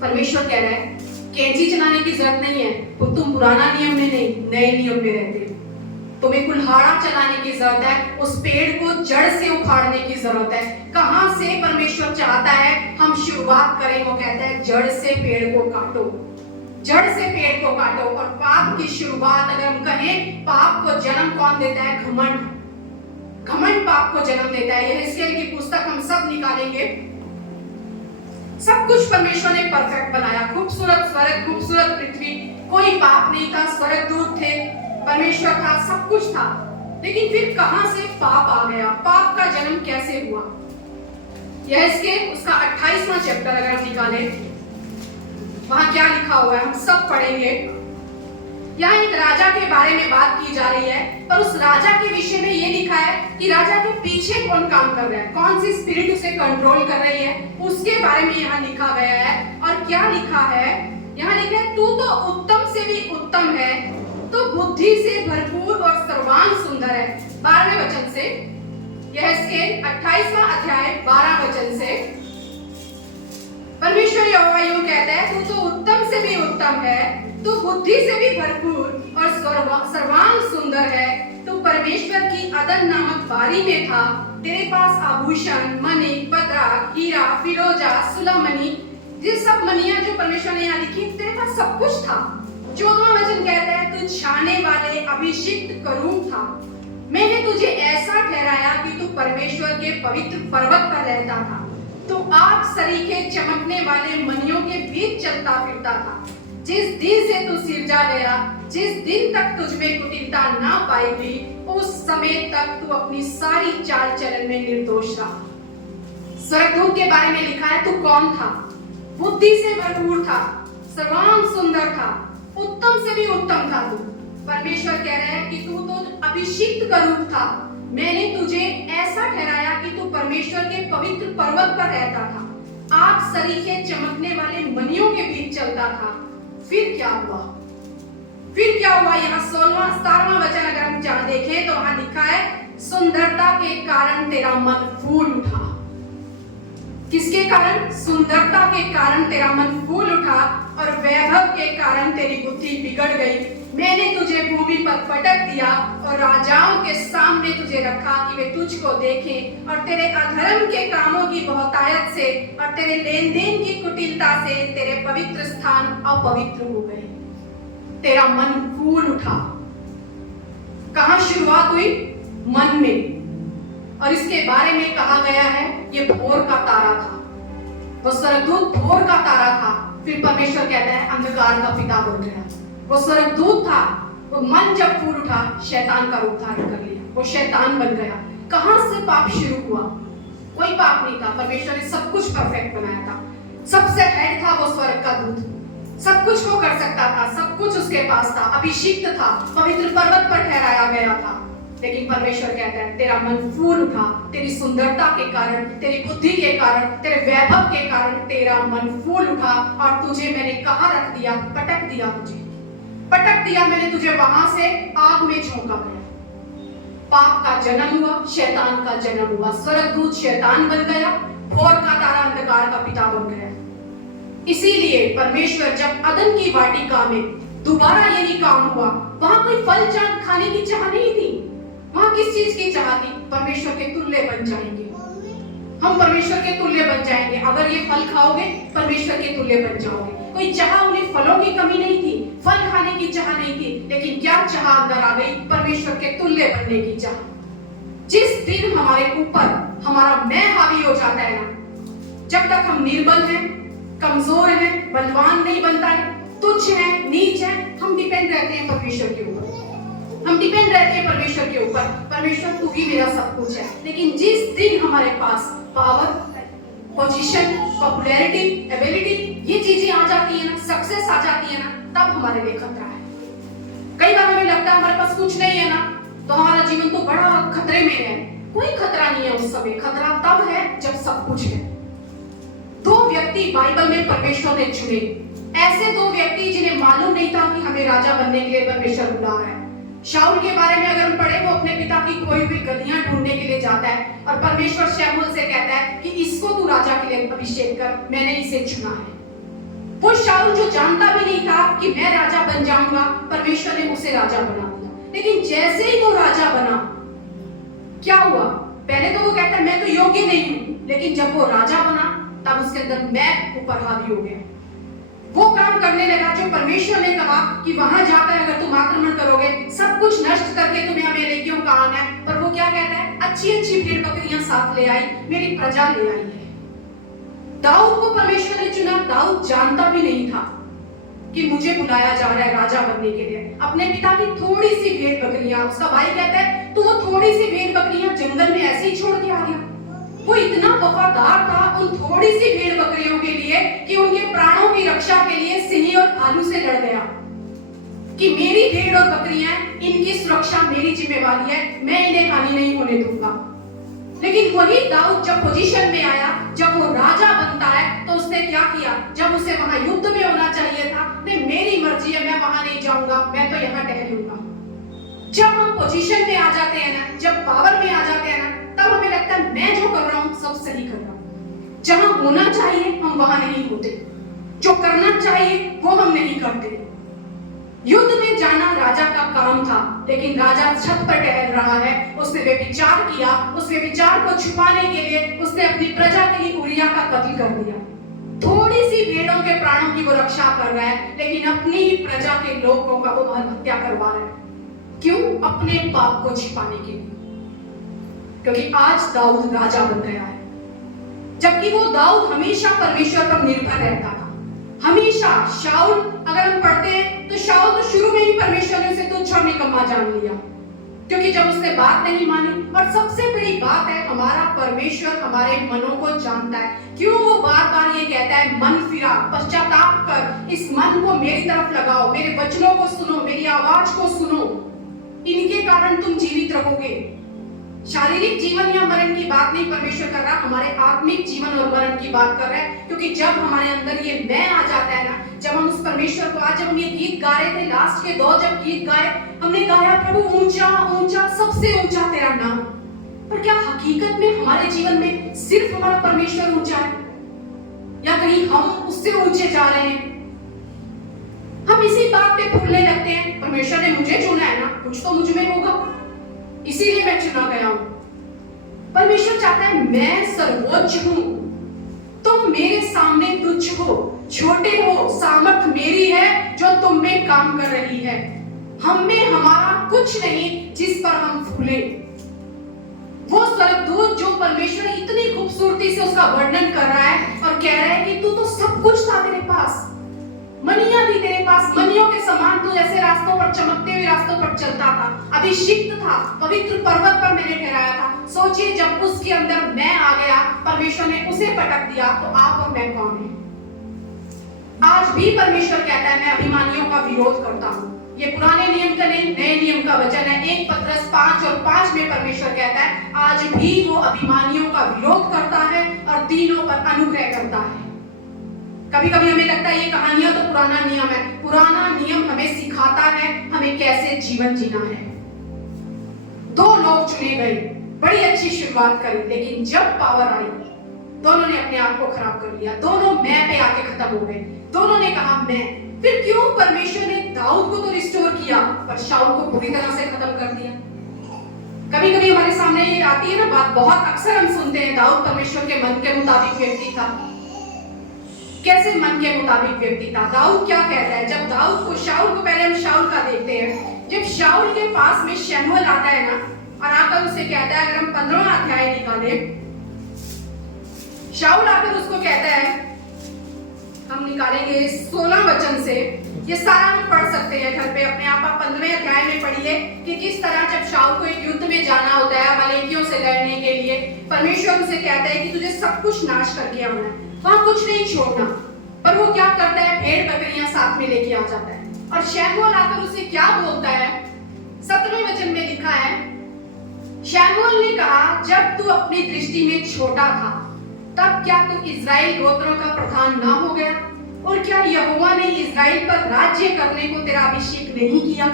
परमेश्वर कह रहा है कैंची चलाने की जरूरत नहीं है, तो तुम पुराना नियम में नहीं नए नियम में रहते हो, तुम्हें कुल्हाड़ा चलाने की जरूरत है, उस पेड़ को जड़ से उखाड़ने की जरूरत है। कहां से परमेश्वर चाहता है हम शुरुआत करें, वो कहता है जड़ से पेड़ को काटो, जड़ से पेड़ को काटो। और पाप की शुरुआत अगर हम कहें, पाप को जन्म कौन देता है, घमंड। घमंड पाप को जन्म देता है। यह हिस्केल की पुस्तक हम सब निकालेंगे, सब कुछ परमेश्वर ने परफेक्ट बनाया, खूबसूरत स्वर्ग, खूबसूरत पृथ्वी, कोई पाप नहीं था, स्वर्गदूत थे, परमेश्वर था, सब कुछ था। लेकिन फिर कहां से पाप आ गया? पाप का जन्म कैसे हुआ? यह इसके उसका 28वां चैप्टर अगर हम निकाले, वहां क्या लिखा हुआ है हम सब पढ़ेंगे। यहाँ एक राजा के बारे में बात की जा रही है, पर उस राजा के विषय में ये लिखा है कि राजा के पीछे कौन काम कर रहा है, कौन सी स्पिरिट उसे कंट्रोल कर रही है, उसके बारे में यहाँ लिखा गया है। और क्या लिखा है? यहाँ लिखा है, तू तो उत्तम से भी उत्तम है, तो बुद्धि से भरपूर और सर्वांग सुंदर है। 12वें वचन से, यह इसके 28वां अध्याय 12 वचन से परमेश्वर यहोवा यूं कहता है, तू तो उत्तम से भी उत्तम है, तू बुद्धि से भी भरपूर और सर्वांग सुंदर है। तू परमेश्वर की अदन नामक बारी में था, तेरे पास आभूषण, मणि, पद्राक, हीरा, फिरोजा, सुलमणि, ये सब मणियां जो परमेश्वर ने यहाँ लिखी, तेरे पास सब कुछ था। 14वां वचन कहता है, तू छाने वाले अभिषिक्त करूब था, मैंने तुझे ऐसा ठहराया कि तू परमेश्वर के पवित्र पर्वत पर रहता था। तू आग सरीखे चमकने वाले मणियों के बीच चलता फिरता था। जिस दिन से तू सिरजा गया, जिस दिन तक तुझ में कुटिलता ना पाई गई, उस समय तक तू अपनी सारी चाल चलन में निर्दोष रहा। स्वर्गदूत के बारे में लिखा है, तू कौन था? बुद्धि से भरपूर था, सर्वांग सुंदर था, उत्तम से भी उत्तम था तू। परमेश्वर कह रहा है कि तू तो अभिषिक्त करूब था, मैंने तुझे ऐसा ठहराया कि तू परमेश्वर के पवित्र पर्वत पर रहता था, आग सरीखे चमकने वाले मणियों के बीच चलता था। फिर क्या हुआ? फिर क्या हुआ? यहाँ 16वां 17वां वचन अगर हम जहाँ देखें तो वहां लिखा है, सुंदरता के कारण तेरा मन फूल उठा। किसके कारण? सुंदरता के कारण तेरा मन फूल उठा और वैभव के कारण तेरी बुद्धि बिगड़ गई। मैंने तुझे भूमि पर पटक दिया और राजाओं के सामने तुझे रखा कि वे तुझको देखें, और तेरे अधर्म के कामों की बहुतायत से और तेरे लेन देन की कुटिलता से तेरे पवित्र स्थान अपवित्र हो गए। तेरा मन फूल उठा। कहां शुरुआत हुई? मन में। और इसके बारे में कहा गया है, ये भोर का तारा था, वो स्वर्गदूत भोर का तारा था। फिर परमेश्वर कहता है अंधकार का पिता बन गया। वो स्वर्गदूत था, वो मन जब फूल उठा, शैतान का रूप धारण कर लिया, वो शैतान बन गया। कहां से पाप शुरू हुआ? कोई पाप नहीं था, परमेश्वर ने सब कुछ परफेक्ट बनाया था। सबसे हेड था वो स्वर्ग का दूत, सब कुछ वो कर सकता था, सब कुछ उसके पास था, अभिषिक्त था, पवित्र पर्वत पर ठहराया गया था। लेकिन परमेश्वर कहता है, तेरा मन फूल उठा, तेरी सुंदरता के कारण, तेरी बुद्धि के कारण, तेरे वैभव के कारण तेरा मन फूल उठा और तुझे मैंने कहां रख दिया? पटक दिया। तुझे पटक दिया मैंने, तुझे वहां से आग में झोंका गया। पाप का जन्म हुआ, शैतान का जन्म हुआ, स्वर्गदूत शैतान बन गया, भोर का तारा अंधकार का पिता बन गया। इसीलिए परमेश्वर जब अदन की वाटिका में दोबारा यही काम हुआ, वहां कोई फल खाने की चाह नहीं थी। वहां किस चीज की चाह थी? परमेश्वर के तुल्य बन जाएंगे, हम परमेश्वर के तुल्य बन जाएंगे। अगर ये फल खाओगे परमेश्वर के तुल्य बन जाओगे। कोई चाह, उन्हें फलों की कमी नहीं थी, फल खाने की चाह नहीं थी, लेकिन क्या चाह अंदर आ गई? परमेश्वर के तुल्य बनने की चाह। जिस दिन हमारे ऊपर हमारा मैं हावी हो जाता है ना, जब तक हम निर्बल हैं, कमजोर हैं, बलवान नहीं बनता है, तुच्छ हैं, नीच हैं, हम डिपेंड रहते हैं परमेश्वर के ऊपर। हम डिपेंड रहते हैं परमेश्वर के ऊपर, परमेश्वर तू ही मेरा सब कुछ है। लेकिन जिस दिन हमारे पास पावर, पोजीशन, पॉपुलैरिटी, एबिलिटी, ये चीजें आ जाती है ना, सक्सेस आ जाती है ना, तब हमारे लिए खतरा है। कई बार हमें लगता है हमारे पास कुछ नहीं है ना, तो हमारा जीवन तो बड़ा खतरे में है। कोई खतरा नहीं है उस समय, खतरा तब है जब सब कुछ है। दो व्यक्ति बाइबल में परमेश्वर ने चुने, ऐसे दो व्यक्ति जिन्हें मालूम नहीं था कि हमें राजा बनने के लिए परमेश्वर बुला रहा है। शाऊल के बारे में अगर हम पढ़े, वो अपने पिता की कोई भी गद्दियां ढूंढने के लिए जाता है और परमेश्वर शमूएल से कहता है कि इसको तू राजा के लिए अभिषेक कर, मैंने इसे चुना है। वो शाऊल जो जानता भी नहीं था कि मैं राजा बन जाऊंगा, परमेश्वर ने उसे राजा बना दिया। लेकिन जैसे ही वो राजा बना, क्या हुआ? पहले तो वो कहता है मैं तो योग्य नहीं हूं, लेकिन जब वो राजा बना तब उसके अंदर मैं ऊपर हावी हो गया। वो काम करने लगा जो परमेश्वर ने कहा कि वहां जाकर अगर तुम आक्रमण करोगे, सब कुछ नष्ट करके तुम्हें अमेरिकियों का आना है। पर वो क्या कहता है? अच्छी अच्छी भेड़ बकरियां साथ ले आई, मेरी प्रजा ले आई है। दाऊद को परमेश्वर ने चुना। दाऊद जानता भी नहीं था कि मुझे बुलाया जा रहा है राजा बनने के लिए। अपने पिता की थोड़ी सी भेड़ बकरियां, उसका भाई कहता है तू वो थोड़ी सी भेड़ बकरियां जंगल में ऐसे ही छोड़ के आ गया। वो इतना वफादार था उन थोड़ी सी भेड़ बकरियों के लिए कि उनके प्राणों की रक्षा के लिए सिंह और भालू से लड़ गया कि मेरी भेड़ और बकरियां, इनकी सुरक्षा मेरी जिम्मेवारी है, मैं इन्हें हानि नहीं होने दूंगा। लेकिन वही दाऊद जब पोजीशन में आया, जब वो राजा बनता है, तो उसने क्या किया? जब उसे वहां युद्ध में होना चाहिए था, नहीं मेरी मर्जी है, मैं वहां नहीं जाऊंगा, मैं तो यहाँ टहलूंगा। जब हम पोजीशन में आ जाते हैं ना, जब पावर में आ जाते हैं ना, तब हमें लगता है मैं जो कर रहा हूँ सब सही कर रहा हूँ। जहां होना चाहिए हम वहां नहीं होते, जो करना चाहिए वो हम नहीं करते। युद्ध में जाना राजा का काम था, लेकिन राजा छत पर टहल रहा है। उसने व्यभिचार किया, उस व्यभिचार को छुपाने के लिए उसने अपनी प्रजा के लिए उरिया का कत्ल कर दिया। थोड़ी सी भेड़ों के प्राणों की वो रक्षा कर रहा है, लेकिन अपनी ही प्रजा के लोगों का वो हत्या करवा रहा है। क्यों? अपने पाप को छिपाने के लिए। क्योंकि आज दाऊद राजा बन गया है, जबकि वो दाऊद हमेशा परमेश्वर पर निर्भर रहता था। हमेशा शाऊल, अगर हम पढ़ते हैं तो शाऊल तो शुरू में ही परमेश्वर ने उसे तुच्छ और निकम्मा जान लिया, क्योंकि जब उसने बात नहीं मानी। और सबसे बड़ी बात है, हमारा परमेश्वर हमारे मनों को जानता है। क्यों वो बार बार ये कहता है मन फिरा, पश्चाताप कर, इस मन को मेरी तरफ लगाओ, मेरे वचनों को सुनो, मेरी आवाज को सुनो, इनके कारण तुम जीवित रहोगे। शारीरिक जीवन या मरण की बात नहीं परमेश्वर कर रहा, हमारे आत्मिक जीवन और मरण की बात कर रहा है। क्योंकि जब हमारे अंदर ये मैं आ जाता है ना, जब हम उस परमेश्वर को, आज जब हम ये गीत गा रहे थे, लास्ट के दो जब गीत गाए, हमने गाया प्रभु ऊंचा ऊंचा सबसे ऊंचा तेरा नाम। पर क्या हकीकत में हमारे जीवन में सिर्फ हमारा परमेश्वर ऊंचा है, या कहीं हम उससे ऊंचे जा रहे हैं? हम इसी बात पे भूलने लगते हैं, परमेश्वर ने मुझे चुना है ना, कुछ तो मुझ में होगा, इसीलिए मैं चुना गया हूं। परमेश्वर चाहता है मैं सर्वोच्च हूं, तुम मेरे सामने तुच्छ हो, छोटे हो, सामर्थ मेरी है जो तुम में काम कर रही है। हम में हमारा कुछ नहीं जिस पर हम फूले। वो स्वर्गदूत जो परमेश्वर इतनी खूबसूरती से उसका वर्णन कर रहा है और कह रहा है कि तू तो सब कुछ था तेरे पास, मनिया भी तेरे पास, मनियों के समान तू ऐसे रास्तों पर, चमकते हुए रास्तों पर चलता था, अभिषिक्त था, पवित्र पर्वत पर मैंने ठहराया था। सोचिए जब उसके अंदर मैं आ गया, परमेश्वर ने उसे पटक दिया, तो आप और मैं कौन है? आज भी परमेश्वर कहता है मैं अभिमानियों का विरोध करता हूं। ये पुराने नियम का नहीं, नए नियम का वचन है। 1 पत्रस 5 और 5 में परमेश्वर कहता है आज भी वो अभिमानियों का विरोध करता है और दीनों पर अनुग्रह करता है। कभी कभी हमें लगता है ये कहानियां तो पुराना नियम है। पुराना नियम हमें सिखाता है हमें कैसे जीवन जीना है। 2 लोग चुने गए, बड़ी अच्छी शुरुआत करी, लेकिन जब पावर आई दोनों ने अपने आप को खराब कर लिया। दोनों मैं पे आके खत्म हो गए। दोनों ने कहा मैं। फिर क्यों? परमेश्वर ने दाऊद को तो रिस्टोर किया, पर शाऊल को पूरी तरह से खत्म कर दिया। कभी कभी हमारे सामने ये आती है ना बात, बहुत अक्सर हम सुनते हैं दाऊद परमेश्वर के मन के मुताबिक व्यक्ति था। कैसे मन के मुताबिक व्यक्ति था? दाऊद क्या कहता है? जब दाऊद को, शाऊल को, पहले हम शाऊल का देखते हैं। जब शाऊल के पास में शमूएल आता है ना, और आकर उसे कहता है, अगर हम 15वां अध्याय निकालें, शाऊल आकर उसको कहता है, हम निकालेंगे 16 वचन से, ये सारा हम पढ़ सकते हैं घर पे अपने आप 15वें अध्याय में पढ़िए कि किस तरह जब शाऊल को एक युद्ध में जाना होता है अमालेकियों से लड़ने के लिए, परमेश्वर उसे कहता है कि तुझे सब कुछ नाश करके आना है, वहां कुछ नहीं छोड़ना। पर वो क्या करता है? भेड़ बकरियां साथ में लेके आ जाता है। और शमूएल आकर उसे क्या बोलता है? 17वें वचन में लिखा है, शमूएल ने कहा जब तू अपनी दृष्टि में छोटा था तब क्या तू इस्राएल गोत्रों का प्रधान ना हो गया? और क्या यहोवा ने इस्राएल पर राज्य करने को तेरा अभिषेक नहीं किया?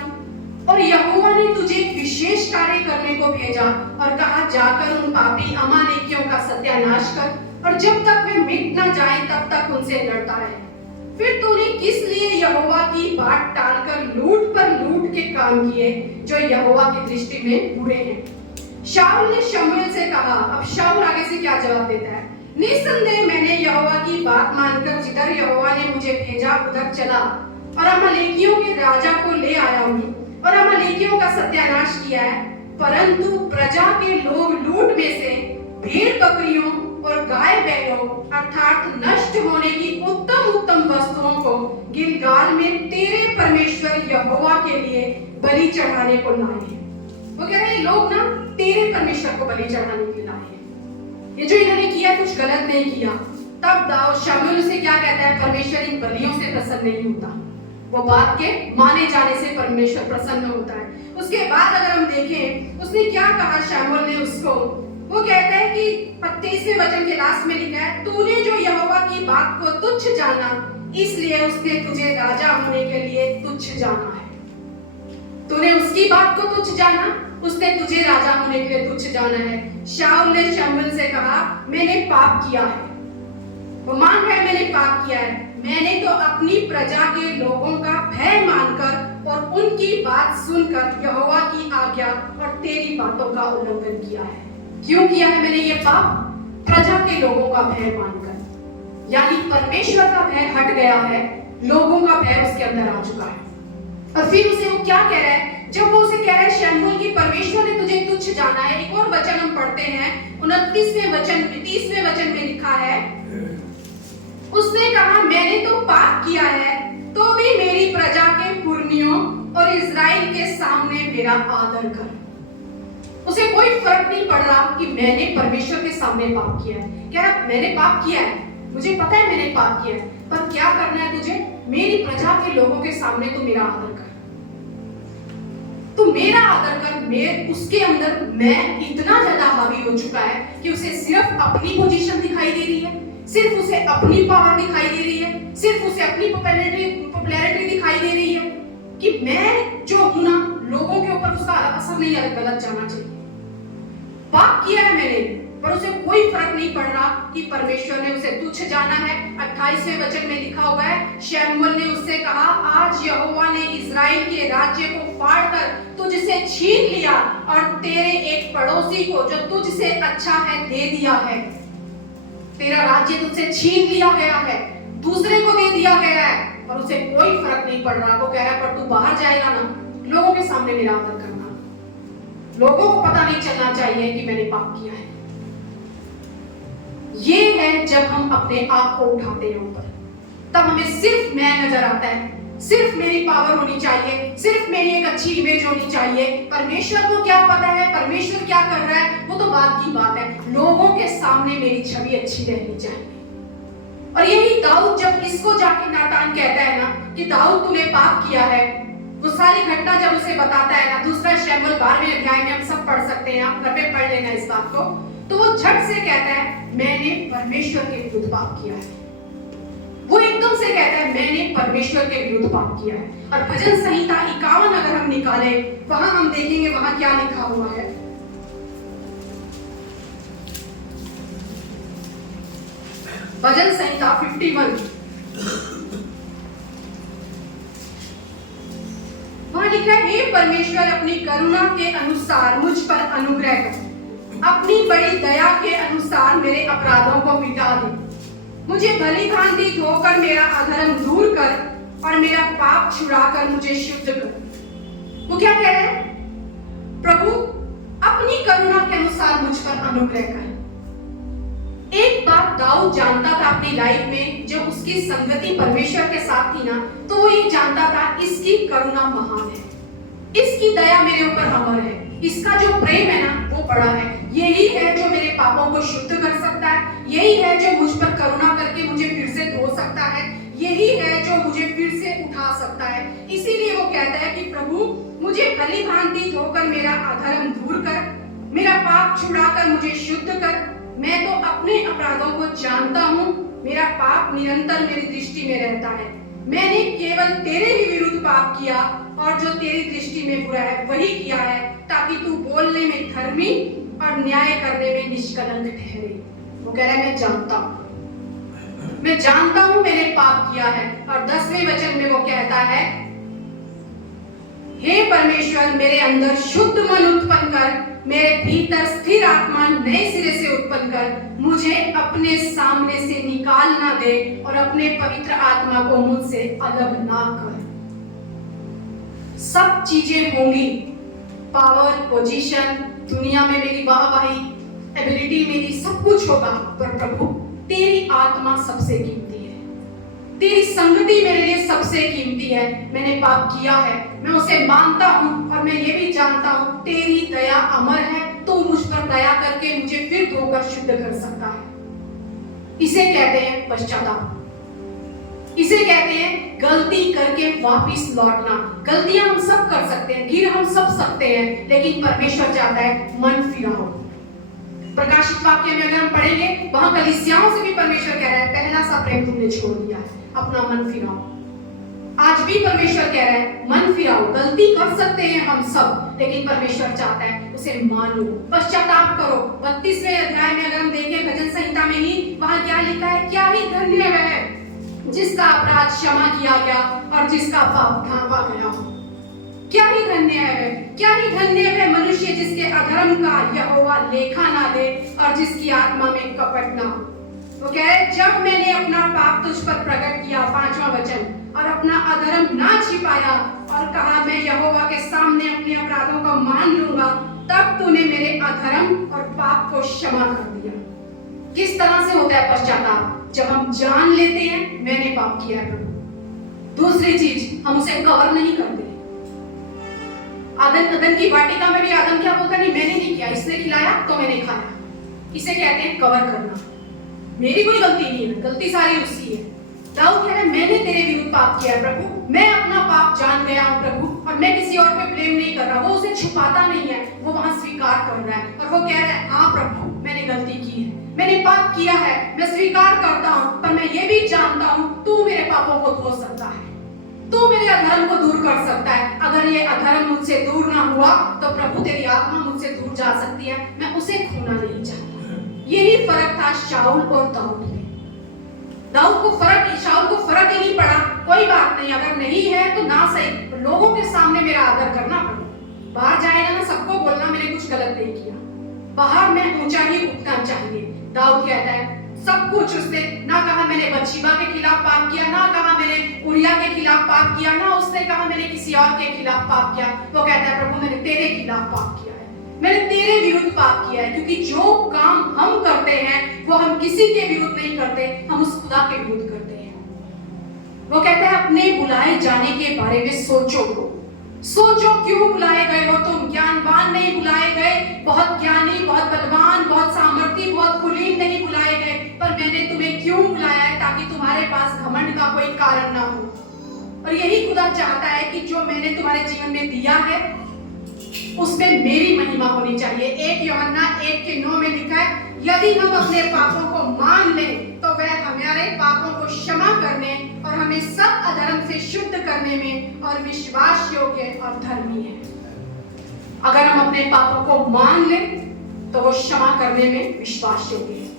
और यहोवा ने तुझे एक विशेष कार्य करने को भेजा और कहा जाकर उन पापी अमालेकियों का सत्यानाश कर, और जब तक वे मिट न जाए तब तक उनसे लड़ता रहे। फिर तूने किस लिए यहोवा की बात टालकर लूट पर लूट के काम किए जो यहोवा की दृष्टि में बुरे हैं? शाऊल ने शमूएल से कहा। अब शाऊल आगे से क्या जवाब देता है? निसंदेह मैंने यहोवा की बात मानकर जिधर यहोवा ने मुझे भेजा उधर चला और अमालेकियों के राजा को ले आया हूँ और अमालेकियों का सत्यानाश किया है। परंतु प्रजा के लोग लूट में से भेड़ बकरियों और गाय बैलों अर्थात नष्ट होने की उत्तम उत्तम वस्तुओं को गिलगाल में तेरे परमेश्वर यहोवा के लिए बलि चढ़ाने को लाए हैं। वो कह रहे हैं लोग ना तेरे परमेश्वर को बलि चढ़ाने के लिए लाए हैं। ये जो इन्होंने किया कुछ गलत नहीं किया। तब दाऊद शमूएल से क्या कहता है, परमेश्वर इन बलियों से प्रसन्न नहीं होता, वो बात के माने जाने से परमेश्वर प्रसन्न होता है। उसके बाद अगर हम देखें उसने क्या कहा शमूएल ने उसको, वो कहता है कि 35वें वचन के लास्ट में लिखा है, तूने जो यहोवा की बात को तुच्छ जाना इसलिए उसने तुझे राजा होने के लिए तुच्छ जाना है। तूने उसकी बात को तुच्छ जाना, उसने तुझे राजा होने के लिए तुच्छ जाना है। शाऊल ने शमूएल से कहा मैंने पाप किया है, वो मान रहा है मैंने पाप किया है, मैंने तो अपनी प्रजा के लोगों का भय मानकर और उनकी बात सुनकर यहोवा की आज्ञा और तेरी बातों का उल्लंघन किया है। क्यों किया है मैंने ये पाप? प्रजा के लोगों का भय मानकर, यानी परमेश्वर का भय हट गया है, लोगों का भय उसके अंदर आ चुका है। और फिर उसे वो क्या कह रहा है, जब वो उसे कह रहा है शमूएल की परमेश्वर ने तुझे तुच्छ जाना है, एक और वचन हम पढ़ते हैं 29वें वचन 30वें वचन में लिखा है, उसने कहा मैंने तो पाप किया है तो भी मेरी प्रजा के पुरनियों और इज़राइल के सामने मेरा आदर कर। उसे कोई फर्क नहीं पड़ रहा कि मैंने परमेश्वर के सामने पाप किया है। क्या मैंने पाप किया है, मुझे पता है मैंने पाप किया है, पर क्या करना है तुझे, मेरी प्रजा के लोगों के सामने तू मेरा आदर कर, तू मेरा आदर कर। मैं उसके अंदर मैं इतना ज्यादा हावी हो चुका है कि उसे सिर्फ अपनी पोजीशन दिखाई दे रही है, सिर्फ उसे अपनी पावर दिखाई दे रही है, सिर्फ उसे अपनी पॉपुलैरिटी दिखाई दे रही है कि मैं जो हूं ना, लोगों के ऊपर उसका असर नहीं गलत जाना चाहिए। पाप किया है मैंने, पर उसे कोई फर्क नहीं पड़ रहा कि परमेश्वर ने उसे तुच्छ जाना है। 28वें वचन में लिखा हुआ है, शमूएल ने उससे कहा आज यहोवा ने इज़राइल के राज्य को फाड़कर तुझसे छीन लिया और तेरे एक पड़ोसी को जो तुझसे अच्छा है दे दिया है। तेरा राज्य तुझसे छीन लिया गया है, दूसरे को दे दिया गया है, और उसे कोई फर्क नहीं पड़ रहा। वो कह रहा है पर तू बाहर जाएगा ना, लोगों के सामने मेरा आदर करना, लोगों को पता नहीं चलना चाहिए कि मैंने पाप किया है। ये है जब हम अपने आप को उठाते हैं ऊपर, तब हमें सिर्फ मैं नजर आता है, सिर्फ मेरी पावर होनी चाहिए, सिर्फ मेरी एक अच्छी इमेज होनी चाहिए। परमेश्वर को क्या पता है, परमेश्वर क्या कर रहा है, वो तो बात की बात है। लोगों के सामने मेरी छवि अच्छी रहनी चाहिए। और यही दाऊद जब इसको जाके नातान कहता है ना कि दाऊद तूने पाप किया है, वो सारी घटना जब उसे बताता है ना, दूसरा शमूएल 12वें अध्याय में हम सब पढ़ सकते हैं, आप घर पे पढ़ लेना इस बात को, तो वो झट से कहता है मैंने परमेश्वर के विरुद्ध पाप किया है। वो एकदम से कहता है मैंने परमेश्वर के विरुद्ध पाप किया है। और भजन संहिता 51 अगर हम निकाले, वहां हम देखेंगे वहां क्या लिखा हुआ है। भजन संहिता 51 वहां लिखा है, हे परमेश्वर अपनी करुणा के अनुसार मुझ पर अनुग्रह कर, अपनी बड़ी दया के अनुसार मेरे अपराधों को मिटा दे, मुझे भली भांति धोकर मेरा अधर्म दूर कर और मेरा पाप छुड़ाकर मुझे शुद्ध कर। वो क्या कह रहे हैं, प्रभु अपनी करुणा के अनुसार मुझ पर अनुग्रह कर। एक बात दाऊद जानता था अपनी लाइफ में, जब उसकी संगति परमेश्वर के साथ थी ना, तो वो ये जानता था इसकी करुणा महान है, इसकी दया मेरे ऊपर अमर है, इसका जो प्रेम है ना वो बड़ा है। यही है जो मेरे पापों को शुद्ध कर सकता है, यही है जो मुझ पर करुणा करके मुझे फिर से धो सकता है, यही है जो मुझे फिर से उठा सकता है। इसीलिए वो कहता है कि प्रभु मुझे भली भांति धोकर मेरा अधर्म दूर कर, मेरा पाप छुड़ाकर मुझे शुद्ध कर। मैं तो अपने अपराधों को जानता हूँ, मेरा पाप निरंतर मेरी दृष्टि में रहता है। मैंने केवल तेरे ही विरुद्ध पाप किया और जो तेरी दृष्टि में बुरा है वही किया है, ताकि तू बोलने में धर्मी और न्याय करने में निष्कलंक ठहरे। वो कह रहा है मैं जानता हूं मैंने पाप किया है। और 10वें वचन में वो कहता है, हे परमेश्वर मेरे अंदर शुद्ध मन उत्पन्न कर, मेरे भीतर स्थिर आत्मा नए सिरे से उत्पन्न कर, मुझे अपने सामने से निकाल ना दे और अपने पवित्र आत्मा को मुझसे अलग ना कर। सब चीजें होंगी, पावर, पोजीशन, दुनिया में मेरी वाहवाही, एबिलिटी मेरी सब कुछ होगा, पर प्रभु तेरी आत्मा सबसे कीमती है, तेरी संगति मेरे लिए सबसे कीमती है। मैंने पाप किया है, मैं उसे मानता हूँ और मैं ये भी जानता हूँ तेरी दया अमर है, तो मुझ पर दया करके मुझे फिर धोकर शुद्ध कर सकता है। इसे कहते हैं पश्चाताप, इसे कहते हैं गलती करके वापिस लौटना। गलतियां हम सब कर सकते हैं, गिर हम सब सकते हैं, लेकिन परमेश्वर चाहता है मन फिराओ। प्रकाशित वाक्य में अगर हम पढ़ेंगे, वहां कलीसियाओं से भी परमेश्वर कह रहा है पहला सा प्रेम तुमने छोड़ दिया है, अपना मन फिराओ। आज भी परमेश्वर कह रहा है मन फिराओ। गलती कर सकते हैं हम सब, लेकिन परमेश्वर चाहता है उसे मानो, पश्चाताप करो। 32वें अध्याय में अगर हम देखें भजन संहिता में ही, वहां क्या लिखा है, क्या ही धन्य है जिसका अपराध क्षमा किया गया और जिसका पाप ढांपा गया। क्या ही धन्य है, क्या ही धन्य है मनुष्य जिसके अधर्म का यहोवा लेखा ना दे और जिसकी आत्मा में कपट ना हो। वो कह रहे जब मैंने अपना पाप तुझ पर प्रकट किया, 5वां वचन, और अपना अधर्म ना छिपाया और कहा मैं यहोवा के सामने अपने अपराधों को मान लूंगा, तब तूने मेरे अधर्म और पाप को क्षमा कर दिया। किस तरह से होता है पश्चाताप? जब हम जान लेते हैं मैंने पाप किया है प्रभु। दूसरी चीज, हम उसे कवर नहीं करते। अदन की वाटिका में भी आदम क्या बोलता, नहीं मैंने नहीं किया, इसने खिलाया तो मैंने खाया। इसे कहते हैं कवर करना। मेरी कोई गलती नहीं है, गलती सारी उसकी है। दाऊद कह रहा है मैंने तेरे विरुद्ध पाप किया है प्रभु, मैं अपना पाप जान गया हूं प्रभु, और मैं किसी और पे ब्लेम नहीं कर रहा। वो उसे छुपाता नहीं है, वो वहां स्वीकार कर रहा है और वो कह रहा है हाँ प्रभु मैंने गलती की है, मैंने पाप किया है, मैं स्वीकार करता हूं, पर मैं ये भी जानता हूं तू मेरे पापों को धो सकता है, तू मेरे अधर्म को दूर कर सकता है। अगर ये अधर्म मुझसे दूर ना हुआ तो प्रभु तेरी आत्मा मुझसे दूर जा सकती है, मैं उसे खोना नहीं चाहता। यही फर्क था शाऊल और दाऊद में। दाऊद को फर्क, शाऊल को फर्क ही नहीं पड़ा, कोई बात नहीं, अगर नहीं है तो ना सही, लोगों के सामने मेरा आदर करना प्रभु। बाहर जाएगा ना सबको बोलना मैंने कुछ गलत नहीं किया, बाहर मैं ऊंचा ही उठना चाहिए। दाऊद कहता है सब कुछ उसने ना कहा मैंने बत्शेबा के खिलाफ पाप किया, ना कहा मैंने उरिया के खिलाफ पाप किया, ना उसने कहा मैंने किसी और के खिलाफ पाप किया। वो कहता है प्रभु मैंने तेरे खिलाफ पाप किया है, मैंने तेरे विरुद्ध पाप किया है, क्योंकि जो काम हम करते हैं वो हम किसी के विरुद्ध नहीं करते, हम उस खुदा के विरुद्ध करते हैं। वो कहता है अपने बुलाए जाने के बारे में सोचो, सोचो क्यों बुलाए गए हो तुम। ज्ञानवान नहीं बुलाए गए, बहुत ज्ञानी, बहुत बलवान, बहुत सामर्थी, बहुत कुलीन नहीं बुलाए गए, पर मैंने तुम्हें क्यों बुलाया है, ताकि तुम्हारे पास घमंड का कोई कारण ना हो। और यही खुदा चाहता है कि जो मैंने तुम्हारे जीवन में दिया है उसमें मेरी महिमा होनी चाहिए। 1 यूहन्ना 1:9 में लिखा है यदि हम अपने पापों को मान लें तो वह हमारे पापों को क्षमा करने और हमें सब अधर्म से शुद्ध करने में और विश्वास योग्य और धर्मी है। अगर हम अपने पापों को मान लें तो वो क्षमा करने में विश्वास योग्य है,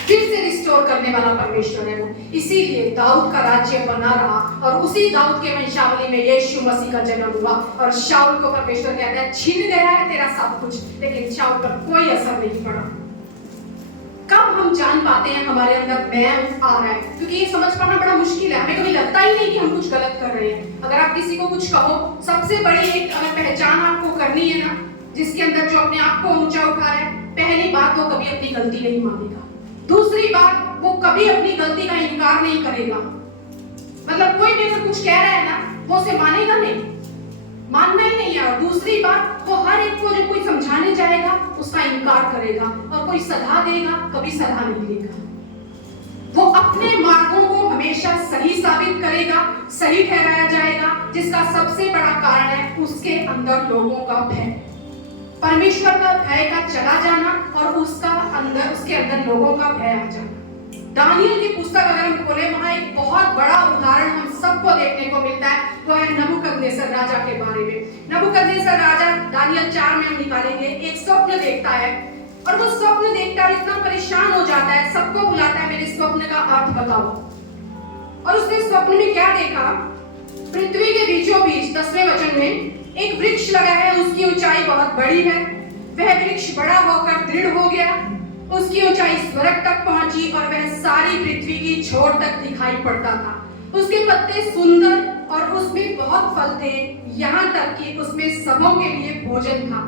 फिर से रिस्टोर करने वाला परमेश्वर है वो। इसीलिए दाऊद का राज्य बना रहा और उसी दाऊद के वंशावली में यीशु मसीह का जन्म हुआ। और शाऊल को परमेश्वर कहता है छीन गया है तेरा सब कुछ, लेकिन शाऊल पर कोई असर नहीं पड़ा। कब हम जान पाते हैं हमारे अंदर मैं आ रहा है, क्योंकि ये समझ पाना बड़ा मुश्किल है। हमें कभी लगता ही नहीं कि हम कुछ गलत कर रहे हैं। अगर आप किसी को कुछ कहो, सबसे बड़ी एक अगर पहचान आपको करनी है ना, जिसके अंदर जो अपने आप को ऊंचा उठा रहा है, पहली बात वो कभी अपनी गलती नहीं मानेगा, दूसरी बात वो कभी अपनी गलती का इनकार नहीं करेगा। मतलब कोई भी अगर कुछ कह रहा है ना, वो उसे मानेगा नहीं, मानना ही नहीं है। और दूसरी बात, वो हर एक को जो कोई समझाने जाएगा उसका इनकार करेगा, और कोई सलाह देगा कभी सलाह नहीं देगा। वो अपने मार्गों को हमेशा सही साबित करेगा, सही ठहराया जाएगा, जिसका सबसे बड़ा कारण है उसके अंदर लोगों का भय, परमेश्वर का भय का चला जाना और उसके अंदर लोगों का भय आ जाना। दानियल की पुस्तक अगर हम खोले, वहां एक बहुत बड़ा उदाहरण हम सबको देखने को मिलता है, वो है नबूकदनेस्सर राजा के बारे में। नबूकदनेस्सर राजा दानियल 4 में हम निकालेंगे, एक स्वप्न देखता है, और वो स्वप्न देखता है इतना परेशान हो जाता है, सबको बुलाता है मेरे स्वप्न का अर्थ बताओ। और उसने स्वप्न में क्या देखा, पृथ्वी के बीचों बीच 10वें वचन में एक वृक्ष लगा है, उसकी ऊंचाई बहुत बड़ी है, वह वृक्ष बड़ा होकर दृढ़ हो गया, उसकी ऊंचाई स्वर्ग तक पहुंची और वह सारी पृथ्वी की छोर तक दिखाई पड़ता था। उसके पत्ते सुंदर और उसमें बहुत फल थे, यहाँ तक कि उसमें सबों के लिए भोजन था।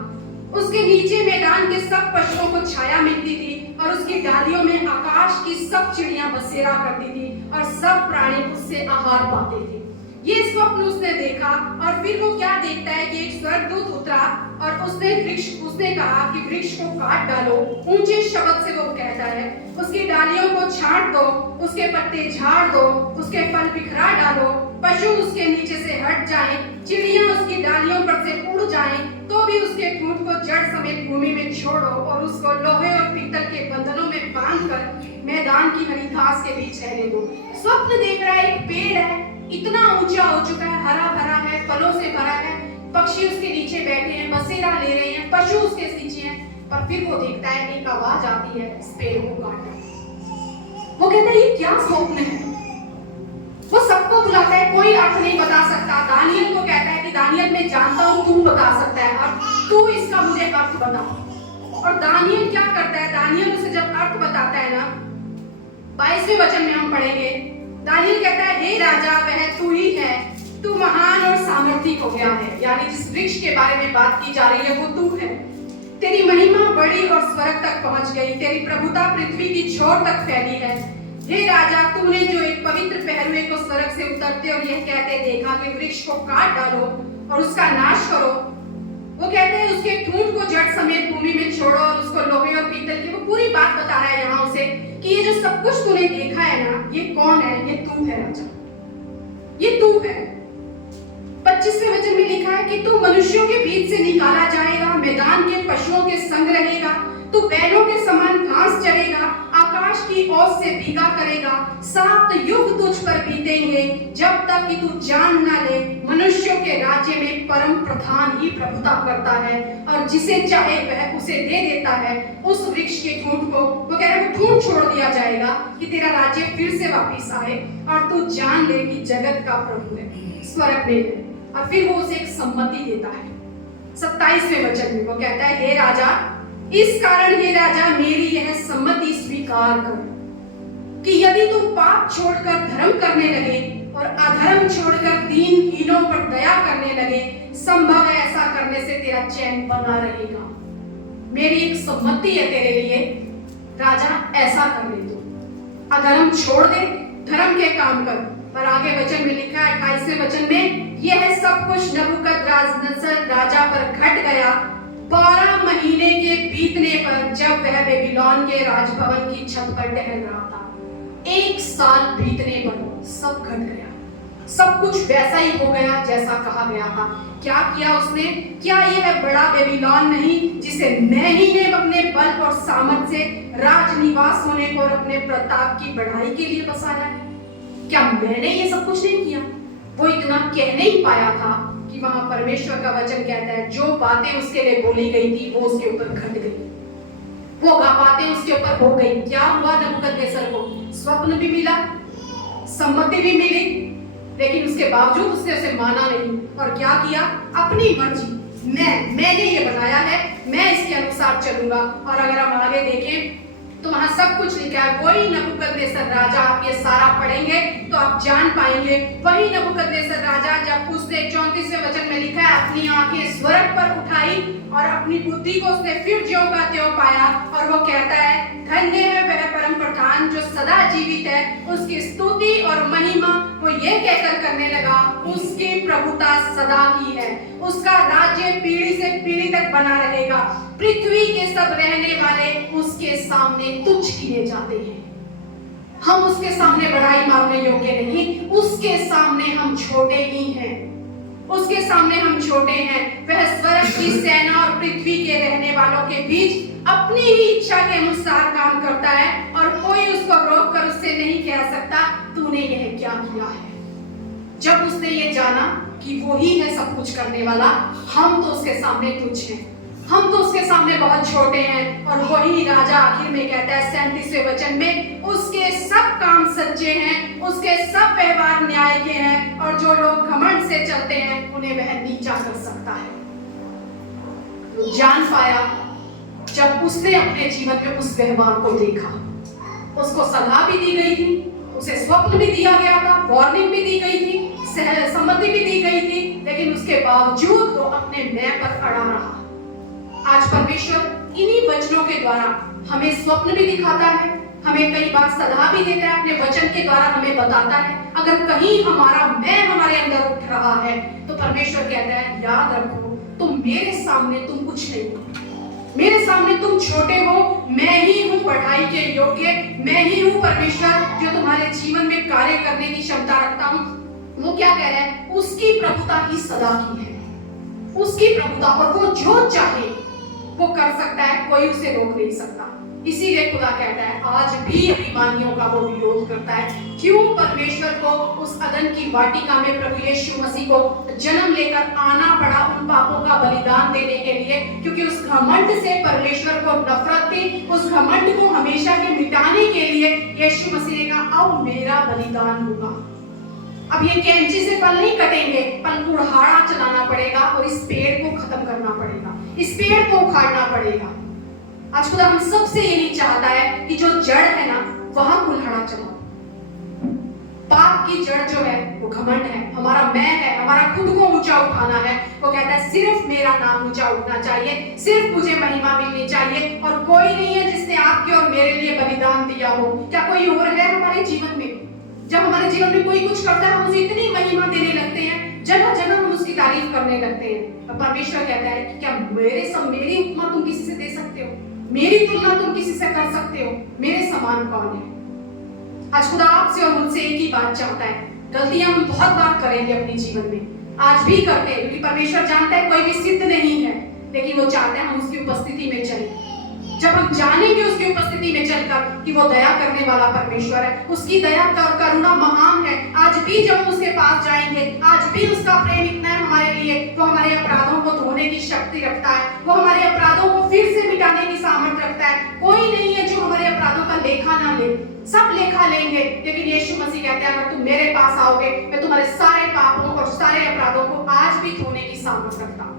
उसके नीचे मैदान के सब पशुओं को छाया मिलती थी और उसकी डालियों में आकाश की सब चिड़ियां बसेरा करती थी और सब प्राणी उससे आहार पाते थे। ये स्वप्न उसने देखा और फिर वो क्या देखता है कि एक स्वर्गदूत उतरा और उसने कहा कि वृक्ष को काट डालो। ऊंचे शब्द से वो कहता है, उसकी डालियों को छांट दो, उसके पत्ते झाड़ दो, उसके फल बिखरा डालो, पशु उसके नीचे से हट जाएं, चिड़ियां उसकी डालियों पर से उड़ जाएं, तो भी उसके ठूंठ को जड़ समेत भूमि में छोड़ो और उसको लोहे और पीतल के बंधनों में बांधकर मैदान की हरी घास के बीच रहने दो। स्वप्न देख रहा है, एक पेड़ है, इतना ऊंचा हो चुका है, हरा भरा है, फलों से भरा है, पक्षी उसके नीचे बैठे हैं, बसेरा ले रहे हैं, पशु उसके नीचे हैं। पर फिर वो देखता है एक आवाज आती है, इस पेड़ को काटो। वो कहता है ये क्या स्वप्न है। वो सबको बुलाता है, कोई अर्थ नहीं बता सकता। दानियल को कहता है कि दानियल मैं जानता हूँ तू बता सकता है, अब तू इसका मुझे अर्थ बता। और दानियल क्या करता है, दानियल उसे जब अर्थ बताता है ना, 22वें वचन में हम पढ़ेंगे, दानियल कहता है हे राजा वह तू ही है, तू महान और सामर्थी हो गया है। यानी जिस वृक्ष के बारे में बात की जा रही है वो तू है। तेरी महिमा बड़ी और स्वर्ग तक पहुंच गई, तेरी प्रभुता पृथ्वी की छोर तक फैली है। हे राजा तूने जो एक पवित्र पहरुए को स्वर्ग से उतरते और यह कहते देखा कि वृक्ष को काट डालो और उसका नाश करो। वो कहते हैं उसके ठूंठ को जड़ समेत भूमि में छोड़ो और उसको लोहे और पीतल की, वो पूरी बात बता रहा है यहाँ उसे कि ये जो सब कुछ तूने देखा है ना, ये कौन है, ये तू है राजा, ये तू है। 25वें वचन में लिखा है कि तू मनुष्यों के बीच से निकाला जाएगा, मैदान के पशुओं के संग रहेगा, तू बैलों के समान घास चरेगा, आकाश की ओस से भीगा करेगा। 7 युग तुझ पर बीतेंगे जब तक कि तू जान ना ले मनुष्यों के राज्य में परम प्रधान ही प्रभुता करता है और जिसे चाहे वह उसे दे देता है। उस वृक्ष के ठूंठ को, वो कह रहा है, ठूंठ छोड़ दिया जाएगा कि तेरा राज्य फिर से वापिस आए और तू जान ले कि जगत का प्रभु है, स्वर्ग में है। और फिर वो उसे एक सम्मति देता है। 27वें वचन में वो कहता है हे राजा, इस कारण हे राजा मेरी यह सम्मति स्वीकार कर कि यदि तू पाप छोड़कर धर्म करने लगे और अधर्म छोड़कर दीनहीनों पर दया करने लगे, संभव है ऐसा करने से तेरा चैन बना रहेगा। मेरी एक सम्मति है तेरे लिए राजा, ऐसा करने दो, अधर्म छोड़ दे, धर्म के काम कर। पर आगे वचन में लिखा है 28वें वचन में, यह सब कुछ नबूकदनेस्सर राजा पर घट गया 12 महीने के बीतने पर, जब वह बेबीलोन के राजभवन की छत पर टहल रहा था। 1 साल बीतने पर सब घट गया, सब कुछ वैसा ही हो गया जैसा कहा गया था। क्या किया उसने? क्या यह बड़ा बेबीलोन नहीं जिसे मैं ही ने अपने बल और सामर्थ से राजनिवास होने और अपने प्रताप की बढ़ाई के लिए बसाया है? क्या मैंने ये सब कुछ नहीं किया? वो इतना कह नहीं पाया था कि वहां परमेश्वर का वचन कहता है जो बातें उसके लिए बोली गई थी वो उसके ऊपर घट गई, वो बातें उसके ऊपर हो गई। क्या हुआ नबूकदनेस्सर को? स्वप्न भी मिला, सम्मति भी मिली, लेकिन उसके बावजूद उसने उसे माना नहीं। और क्या किया? अपनी मर्जी, मैंने ये बनाया है, मैं इसके अनुसार चलूंगा। और अगर हम आगे देखें तो वहां सब कुछ लिखा है। वही नबूकदनेस्सर राजा, आप ये सारा पढ़ेंगे तो आप जान पाएंगे, वही नबूकदनेस्सर राजा जब उसने 34वें वचन में लिखा है अपनी आंखें स्वर्ग पर उठाई और अपनी बुद्धि को उसने फिर ज्यों का त्यों पाया। और वो कहता है धन्य है वह परम प्रधान जो सदा जीवित है, उसकी स्तुति और महिमा वो ये कहकर करने लगा, उसकी प्रभुता सदा की है, उसका राज्य पीढ़ी से पीढ़ी तक बना रहेगा। पृथ्वी के सब रहने वाले उसके सामने तुच्छ किए जाते हैं। हम उसके सामने बड़ाई मारने योग्य नहीं, उसके सामने हम छोटे ही हैं, उसके सामने हम छोटे हैं। वह स्वर्ग की सेना और पृथ्वी के रहने वालों के बीच अपनी ही इच्छा के अनुसार काम करता है और कोई उसको रोक कर उससे नहीं कह सकता तूने यह क्या किया है। जब उसने ये जाना कि वो ही है सब कुछ करने वाला, हम तो उसके सामने तुच्छ हैं, हम तो उसके सामने बहुत छोटे हैं। और वही राजा आखिर में कहता है 37वें वचन में, उसके सब काम सच्चे हैं, उसके सब व्यवहार न्याय के हैं और जो लोग घमंड से चलते हैं उन्हें वह नीचा कर सकता है। तो जान पाया जब उसने अपने जीवन में उस व्यवहार को देखा। उसको सलाह भी दी गई थी, उसे स्वप्न भी दिया गया था, वार्निंग भी दी गई थी, सम्मति भी दी गई थी, लेकिन उसके बावजूद वो अपने मैं पर अड़ा रहा। आज परमेश्वर इन्हीं वचनों के द्वारा हमें स्वप्न भी दिखाता है, हमें कई बार सलाह भी देता है, अपने वचन के द्वारा हमें बताता है। अगर कहीं हमारा मैं हमारे अंदर उठ रहा है तो परमेश्वर कहता है याद रखो तुम मेरे सामने तुम कुछ नहीं हो, मेरे सामने तुम छोटे हो, मैं ही हूँ बढ़ाई के योग्य, मैं ही हूँ परमेश्वर जो तुम्हारे जीवन में कार्य करने की क्षमता रखता हूँ। वो क्या कह रहा है, उसकी प्रभुता ही सदा की है, उसकी प्रभुता, और वो जो चाहे वो कर सकता है, कोई उसे रोक नहीं सकता। इसीलिए खुदा कहता है आज भी अभिमानियों का वो विरोध करता है। क्यों परमेश्वर को उस अदन की वाटिका में प्रभु यीशु मसीह को जन्म लेकर आना पड़ा उन पापों का बलिदान देने के लिए? क्योंकि उस घमंड से परमेश्वर को नफरत थी, उस घमंड को हमेशा के मिटाने के लिए यीशु मसीह ने कहा अब मेरा बलिदान होगा। अब ये कैंची से फल नहीं कटेंगे, पर कुल्हाड़ा चलाना पड़ेगा और इस पेड़ को खत्म करना पड़ेगा, इस पेड़ को उखाड़ना पड़ेगा। आज खुदा हम सबसे यही चाहता है कि जो जड़ है ना वहां कुल्हाड़ा चलाओ। पाप की जड़ जो है वो घमंड है, हमारा मैं है, हमारा खुद को ऊंचा उठाना है। वो कहता है सिर्फ मेरा नाम ऊंचा उठना चाहिए, सिर्फ मुझे महिमा मिलनी चाहिए, और कोई नहीं है जिसने आपके और मेरे लिए बलिदान दिया हो। क्या कोई और है हमारे जीवन में? जब हमारे जीवन में कोई कुछ करता है हम उसे इतनी महिमा देने लगते हैं, जगह जगह हम उसकी तारीफ करने लगते हैं। और परमेश्वर कहता है कि क्या मेरी उपमा तुम किसी से दे सकते हो, मेरी तुलना तुम किसी से कर सकते हो? मेरे समान कौन है? आज खुदा आपसे और मुझसे एक ही बात चाहता है। गलतियां हम बहुत बार करेंगे अपने जीवन में, आज भी करते हैं, क्योंकि परमेश्वर जानता है कोई भी सिद्ध नहीं है, लेकिन वो चाहता है हम उसकी उपस्थिति में चलें। जब हम जानेंगे उसकी उपस्थिति में चलकर कि वो दया करने वाला परमेश्वर है, उसकी दया और करुणा महान है, आज भी जब हम उसके पास जाएंगे, आज भी उसका प्रेम इतना है हमारे लिए, वो हमारे अपराधों को धोने की शक्ति रखता है, वो हमारे अपराधों को फिर से मिटाने की सामर्थ्य रखता है। कोई नहीं है जो हमारे अपराधों का लेखा ना ले, सब लेखा लेंगे, लेकिन यीशु मसीह कहते हैं अगर तुम मेरे पास आओगे मैं तुम्हारे सारे पापों और सारे अपराधों को आज भी धोने की सामर्थ्य रखता हूँ।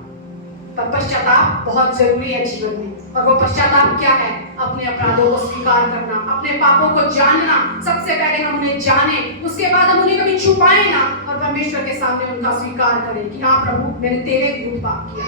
पर पश्चाताप बहुत जरूरी है जीवन में, और वो पश्चाताप क्या है? अपने अपराधों को स्वीकार करना, अपने पापों को जानना। सबसे पहले हम उन्हें जाने, उसके बाद हम उन्हें कभी छुपाए ना, और परमेश्वर के सामने उनका स्वीकार करें कि हाँ प्रभु मैंने तेरे विरुद्ध पाप किया।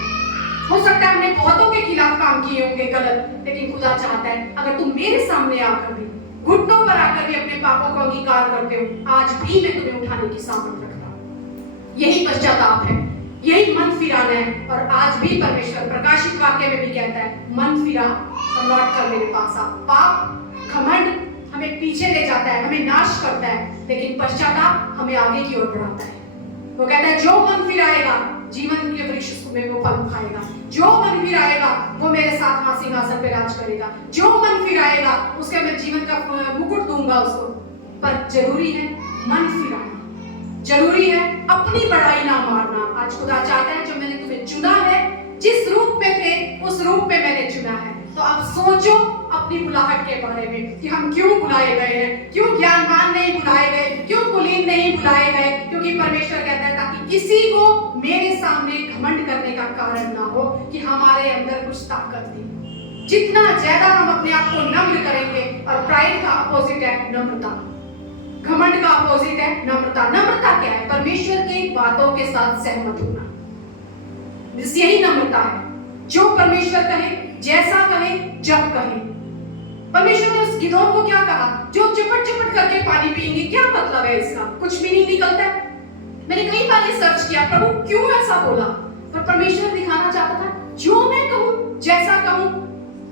हो सकता है हमने बहुतों के खिलाफ काम किए होंगे गलत, लेकिन खुदा चाहता है अगर तुम मेरे सामने आकर भी, घुटनों पर आकर भी अपने पापों को अंगीकार करते हो, आज भी मैं तुम्हें उठाने की सामर्थ्य रखता हूँ। यही पश्चाताप है, यही मन फिराना है। और आज भी परमेश्वर प्रकाशित वाक्य में भी कहता है मन फिरा और लौट कर मेरे पास आ। पाप घमंड हमें पीछे ले जाता है, हमें नाश करता है, लेकिन पश्चाताप हमें आगे की ओर बढ़ाता है। वो कहता है जो मन फिराएगा जीवन के वृक्ष में वो फल खाएगा, जो मन फिराएगा वो मेरे साथ वहां सिंहासन पे राज करेगा, जो मन फिराएगा उसके मैं जीवन का मुकुट दूंगा उसको। पर जरूरी है मन फिराना, जरूरी है अपनी बड़ाई ना मारना। आज खुदा चाहता है जो मैंने तुम्हें चुना है, जिस रूप में थे उस रूप में मैंने चुना है। तो अब सोचो अपनी बुलाहट के बारे में कि हम क्यों बुलाए गए हैं, क्यों ज्ञानवान नहीं बुलाए गए, क्यों कुलीन नहीं बुलाए गए। क्योंकि परमेश्वर कहता है ताकि किसी को मेरे सामने घमंड करने का कारण ना हो कि हमारे अंदर कुछ ताकत थी। जितना ज्यादा हम अपने आप को नम्र करेंगे, और प्राइड का अपोजिट है नम्रता, घमंड का अपोजिट है नम्रता। नम्रता क्या है? परमेश्वर की बातों के साथ सहमत होना, यही नम्रता है। जो परमेश्वर कहे, जैसा कहे, जब कहे। परमेश्वर ने उस गिदोन को क्या कहा? जो चपट चपट करके पानी पिएंगे, क्या मतलब है इसका? कुछ भी नहीं निकलता है। मैंने कई बार ये सर्च किया प्रभु क्यों ऐसा बोला, पर परमेश्वर दिखाना चाहता था जो मैं कहूं, जैसा कहूं,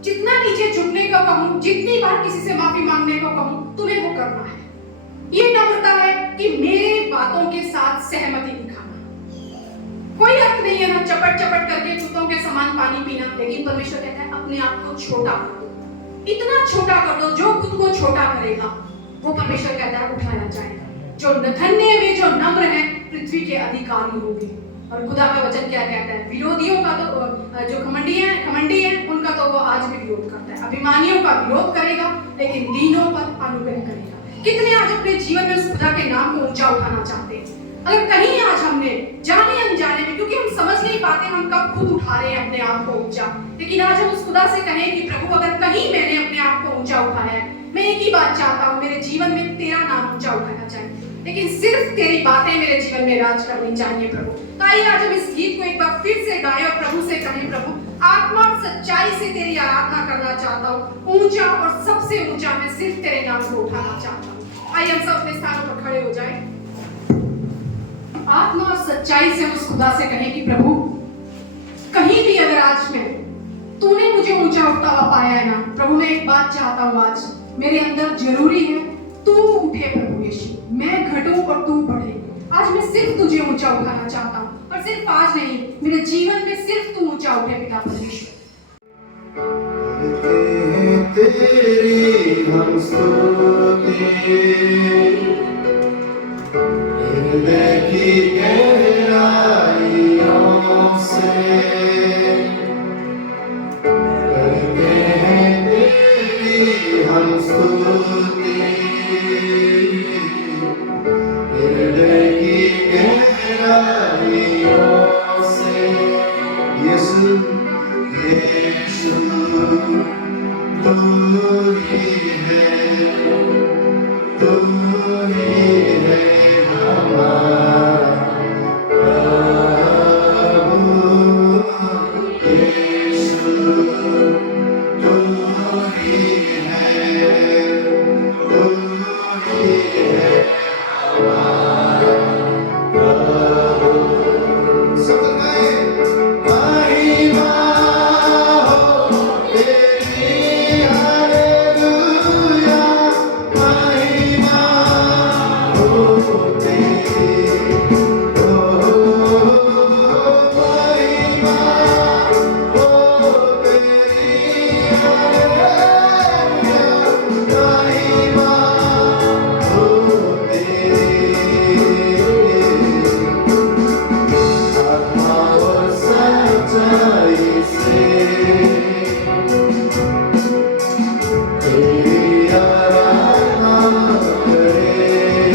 जितना नीचे झुकने को कहूं, जितनी बार किसी से माफी मांगने को कहूं, तुम्हें वो करना है। ये नम्रता है कि मेरे बातों के साथ सहमति दिखाना। कोई अर्थ नहीं है ना चपट चपट करके कुत्तों के समान पानी पीना, लेकिन परमेश्वर कहता है अपने आप को छोटा कर दो, इतना छोटा कर दो, जो खुद को छोटा करेगा वो परमेश्वर कहता है उठाया जाएगा। जो धन्य वे जो नम्र है पृथ्वी के अधिकारी होंगे। और खुदा का वचन क्या कहता है? विरोधियों का तो जो घमंडी है उनका तो वो आज भी विरोध करता है, अभिमानियों का विरोध करेगा, लेकिन दीनों पर अनुग्रह करेगा। कितने आज अपने जीवन में उस खुदा के नाम को ऊंचा उठाना चाहते हैं? अगर कहीं आज हमने जाने अनजाने में, क्योंकि हम समझ नहीं पाते हम कब खुद उठा रहे हैं अपने आप को ऊंचा, लेकिन आज हम उस खुदा से कहें कि प्रभु अगर कहीं मैंने अपने आप को ऊंचा उठाया है, मैं एक ही बात चाहता हूँ मेरे जीवन में तेरा नाम ऊंचा उठाना चाहिए, लेकिन सिर्फ तेरी बातें मेरे जीवन में राज करनी चाहिए प्रभु। तो आइए आज हम इस गीत को एक बार फिर से गाएं और प्रभु से कहें प्रभु आत्मा और सच्चाई से तेरी आराधना करना चाहता हूँ। ऊंचा और सबसे ऊंचा मैं सिर्फ तेरे नाम को उठाना चाहता हूँ। आइए हम सब अपने स्थानों पर खड़े हो जाएं। आत्मा और सच्चाई से उस खुदा से कहें कि प्रभु, कहीं भी अगर आज में तूने मुझे ऊंचा उठता हुआ पाया है ना प्रभु, मैं एक बात चाहता हूँ, आज मेरे अंदर जरूरी है तू उठे प्रभु यीशु, मैं घटूं और तू बढ़े। आज मैं सिर्फ तुझे ऊंचा उठाना चाहता हूँ, और सिर्फ आज नहीं, मेरे जीवन में सिर्फ तू ऊंचा उठे पिता परमेश्वर। तेरी हम स्तुति हृदय की गहराइयों से करते हैं तेरी हम स्तुति हृदय की गहराइयों से। यीशु यीशु तू ही है, तू ही है हमारा प्रभु यीशु, तू ही है, तू ही है हमारा प्रभु। सब गाए महिमा हो तेरी, हालेलुया महिमा हो तेरी, ओ महिमा हो तेरी, हालेलुया महिमा हो तेरी। आत्मा और सच्चाई से तेरी आराधना करें।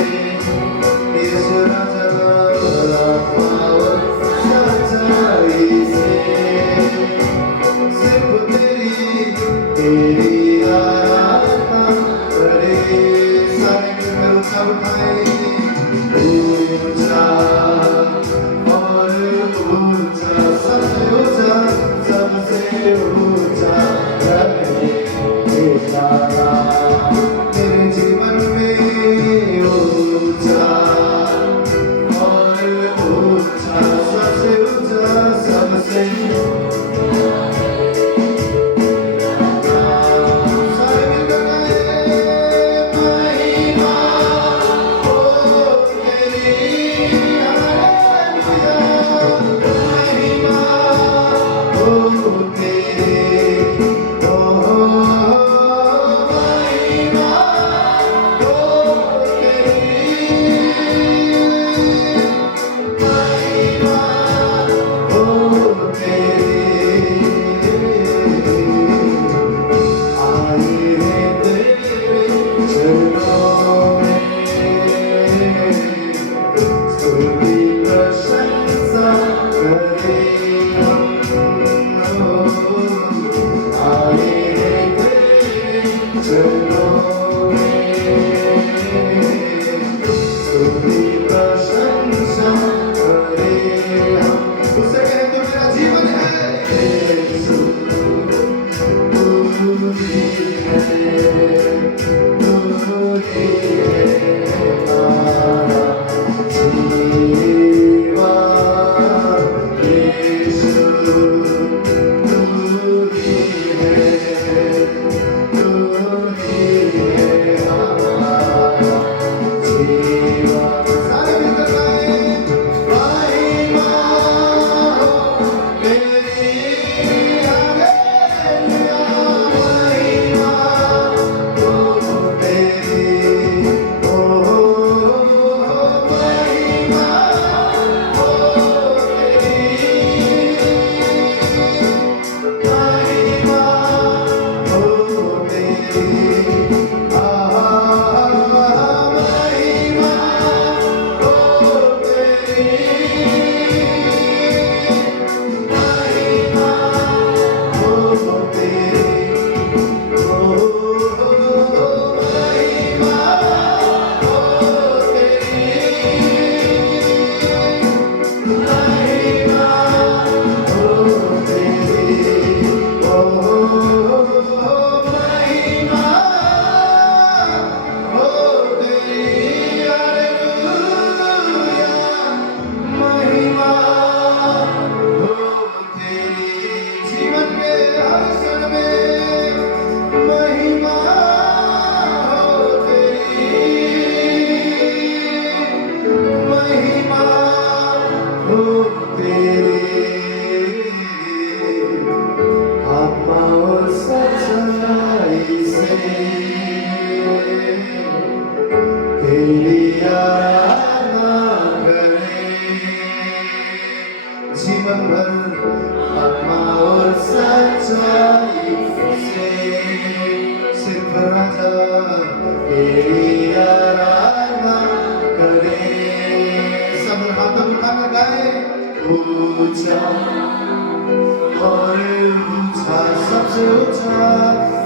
यीशु राजा आत्मा और सच्चाई से सिर्फ तेरी आराधना करें। सारे मिलकर सब खाएं। ऊंचा और ऊंचा, सबसे ऊंचा, सबसे ऊंचा रहे तेरा नाम मेरे जीवन में। ऊंचा और ऊंचा, सबसे ऊंचा, सबसे ऊंचा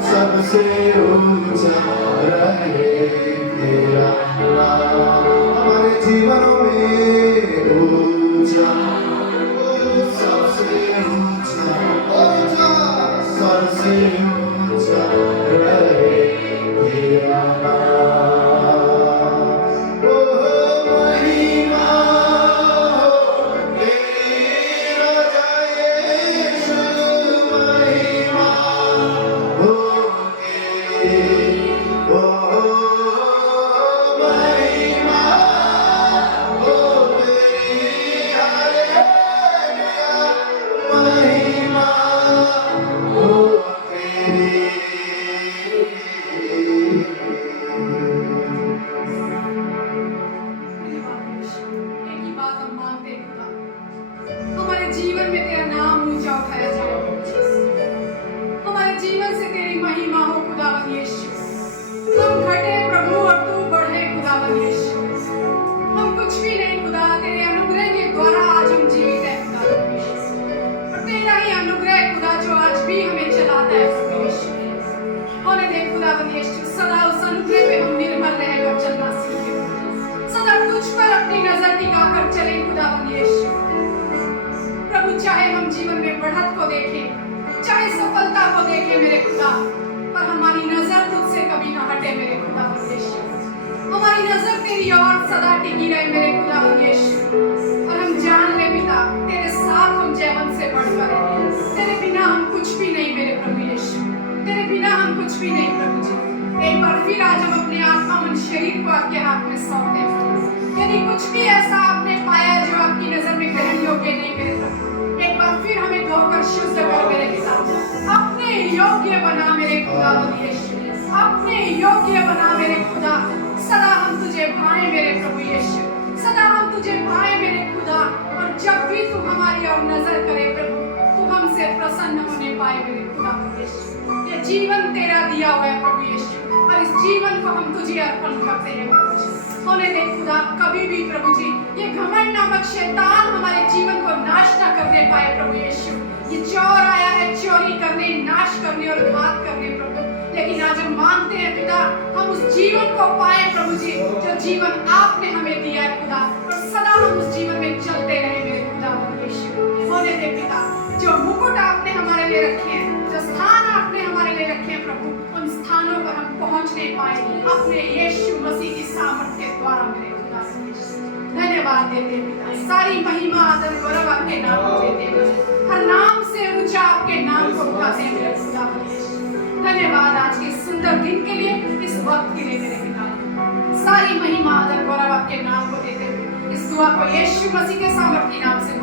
सबसे ऊंचा रहे तेरा नाम हमारे जीवनों में ऊंचा सबसे ऊंचा सबसे ऊंचा रहे तेरा नाम ओ महिमा हो तेरी राजा यीशु महिमा हो तेरी ओ महिमा हो तेरी हालेलुया महिमा हो तेरी एक ही बात हम मांगते हैं खुदा, हमारे जीवन में तेरा नाम ऊंचा उठाया जाए। हमारे जीवन से तेरी महिमा हो खुदावन यीशु। हम घटे प्रभु और तू बढ़े खुदावन यीशु। हम कुछ भी नहीं खुदा, तेरे अनुग्रह के द्वारा आज हम जीवित हैं खुदावन यीशु। और तेरा ही अनुग्रह खुदा जो आज भी हमें चलाता है प्रभु यीशु। होने दे खुदावन यीशु, सदा उस अनुग्रह पे हम निर्भर रहकर चलना सीखें। सदा तुझ पर अपनी नजर टिकाकर चले खुदावन यीशु। प्रभु चाहे हम जीवन में बढ़त को देखें, चाहे सफलता को देखें मेरे खुदा, पर हमारी नजर तुझसे कभी ना हटे मेरे खुदावन यीशु। हमारी नजर तेरी ओर सदा टिकी रहे मेरे खुदावन यीशु। और हम जान ले पिता, तेरे साथ हम जैवन से बढ़कर हैं। तेरे बिना हम कुछ भी नहीं मेरे प्रभु यीशु। तेरे बिना हम कुछ भी नहीं प्रभु जी। एक बार फिर आज हम अपने आत्मा मन शरीर को आपके हाथ में सौंपते हैं। यदि कुछ भी ऐसा आपने पाया है जो आपकी नजर में ग्रहण योग्य नहीं मेरे प्रभु, एक बार फिर हमें धोकर शुद्ध कर मेरे पिता। अपने योग्य बना मेरे खुदा यीशु, अपने योग्य बना मेरे खुदा। सदा हम तुझे भाए मेरे प्रभु यीशु, सदा हम तुझे भाए मेरे खुदा। और जब भी तू हमारी ओर नजर करे प्रभु, तू हमसे प्रसन्न होने पाए मेरे खुदा यीशु। ये जीवन तेरा दिया हुआ है प्रभु यीशु, और इस जीवन को हम तुझे अर्पण करते हैं प्रभु जी। होने दे खुदा, कभी भी प्रभु जी ये घमंड नामक शैतान हमारे जीवन को नाश ना करने पाए प्रभु यीशु। ये चोर आया है चोरी करने, नाश करने और घात करने प्रभु, लेकिन आज हम मांगते हैं पिता, हम उस जीवन को पाए प्रभु जी जो जीवन आपने हमें दिया है खुदा, और सदा हम उस जीवन में चलते रहे मेरे खुदा यीशु। होने दे पिता, जो मुकुट आपने हमारे लिए रखे हैं, जो स्थान आपने हमारे लिए रखे हैं प्रभु, उन स्थानों पर हम पहुंचने पाए अपने यीशु मसीह की सामर्थ के द्वारा मेरे खुदा यीशु। धन्यवाद देते पिता, सारी महिमा आदर गौरव आपके नाम को देते हैं। हर नाम से ऊंचा आपके नाम को उठाते हैं मेरे खुदा यीशु। धन्यवाद आज के सुंदर दिन के लिए, इस वक्त के लिए मेरे पिता। सारी महिमा आदर गौरव आपके नाम को देते हुए इस दुआ को यीशु मसीह के सामर्थ के नाम से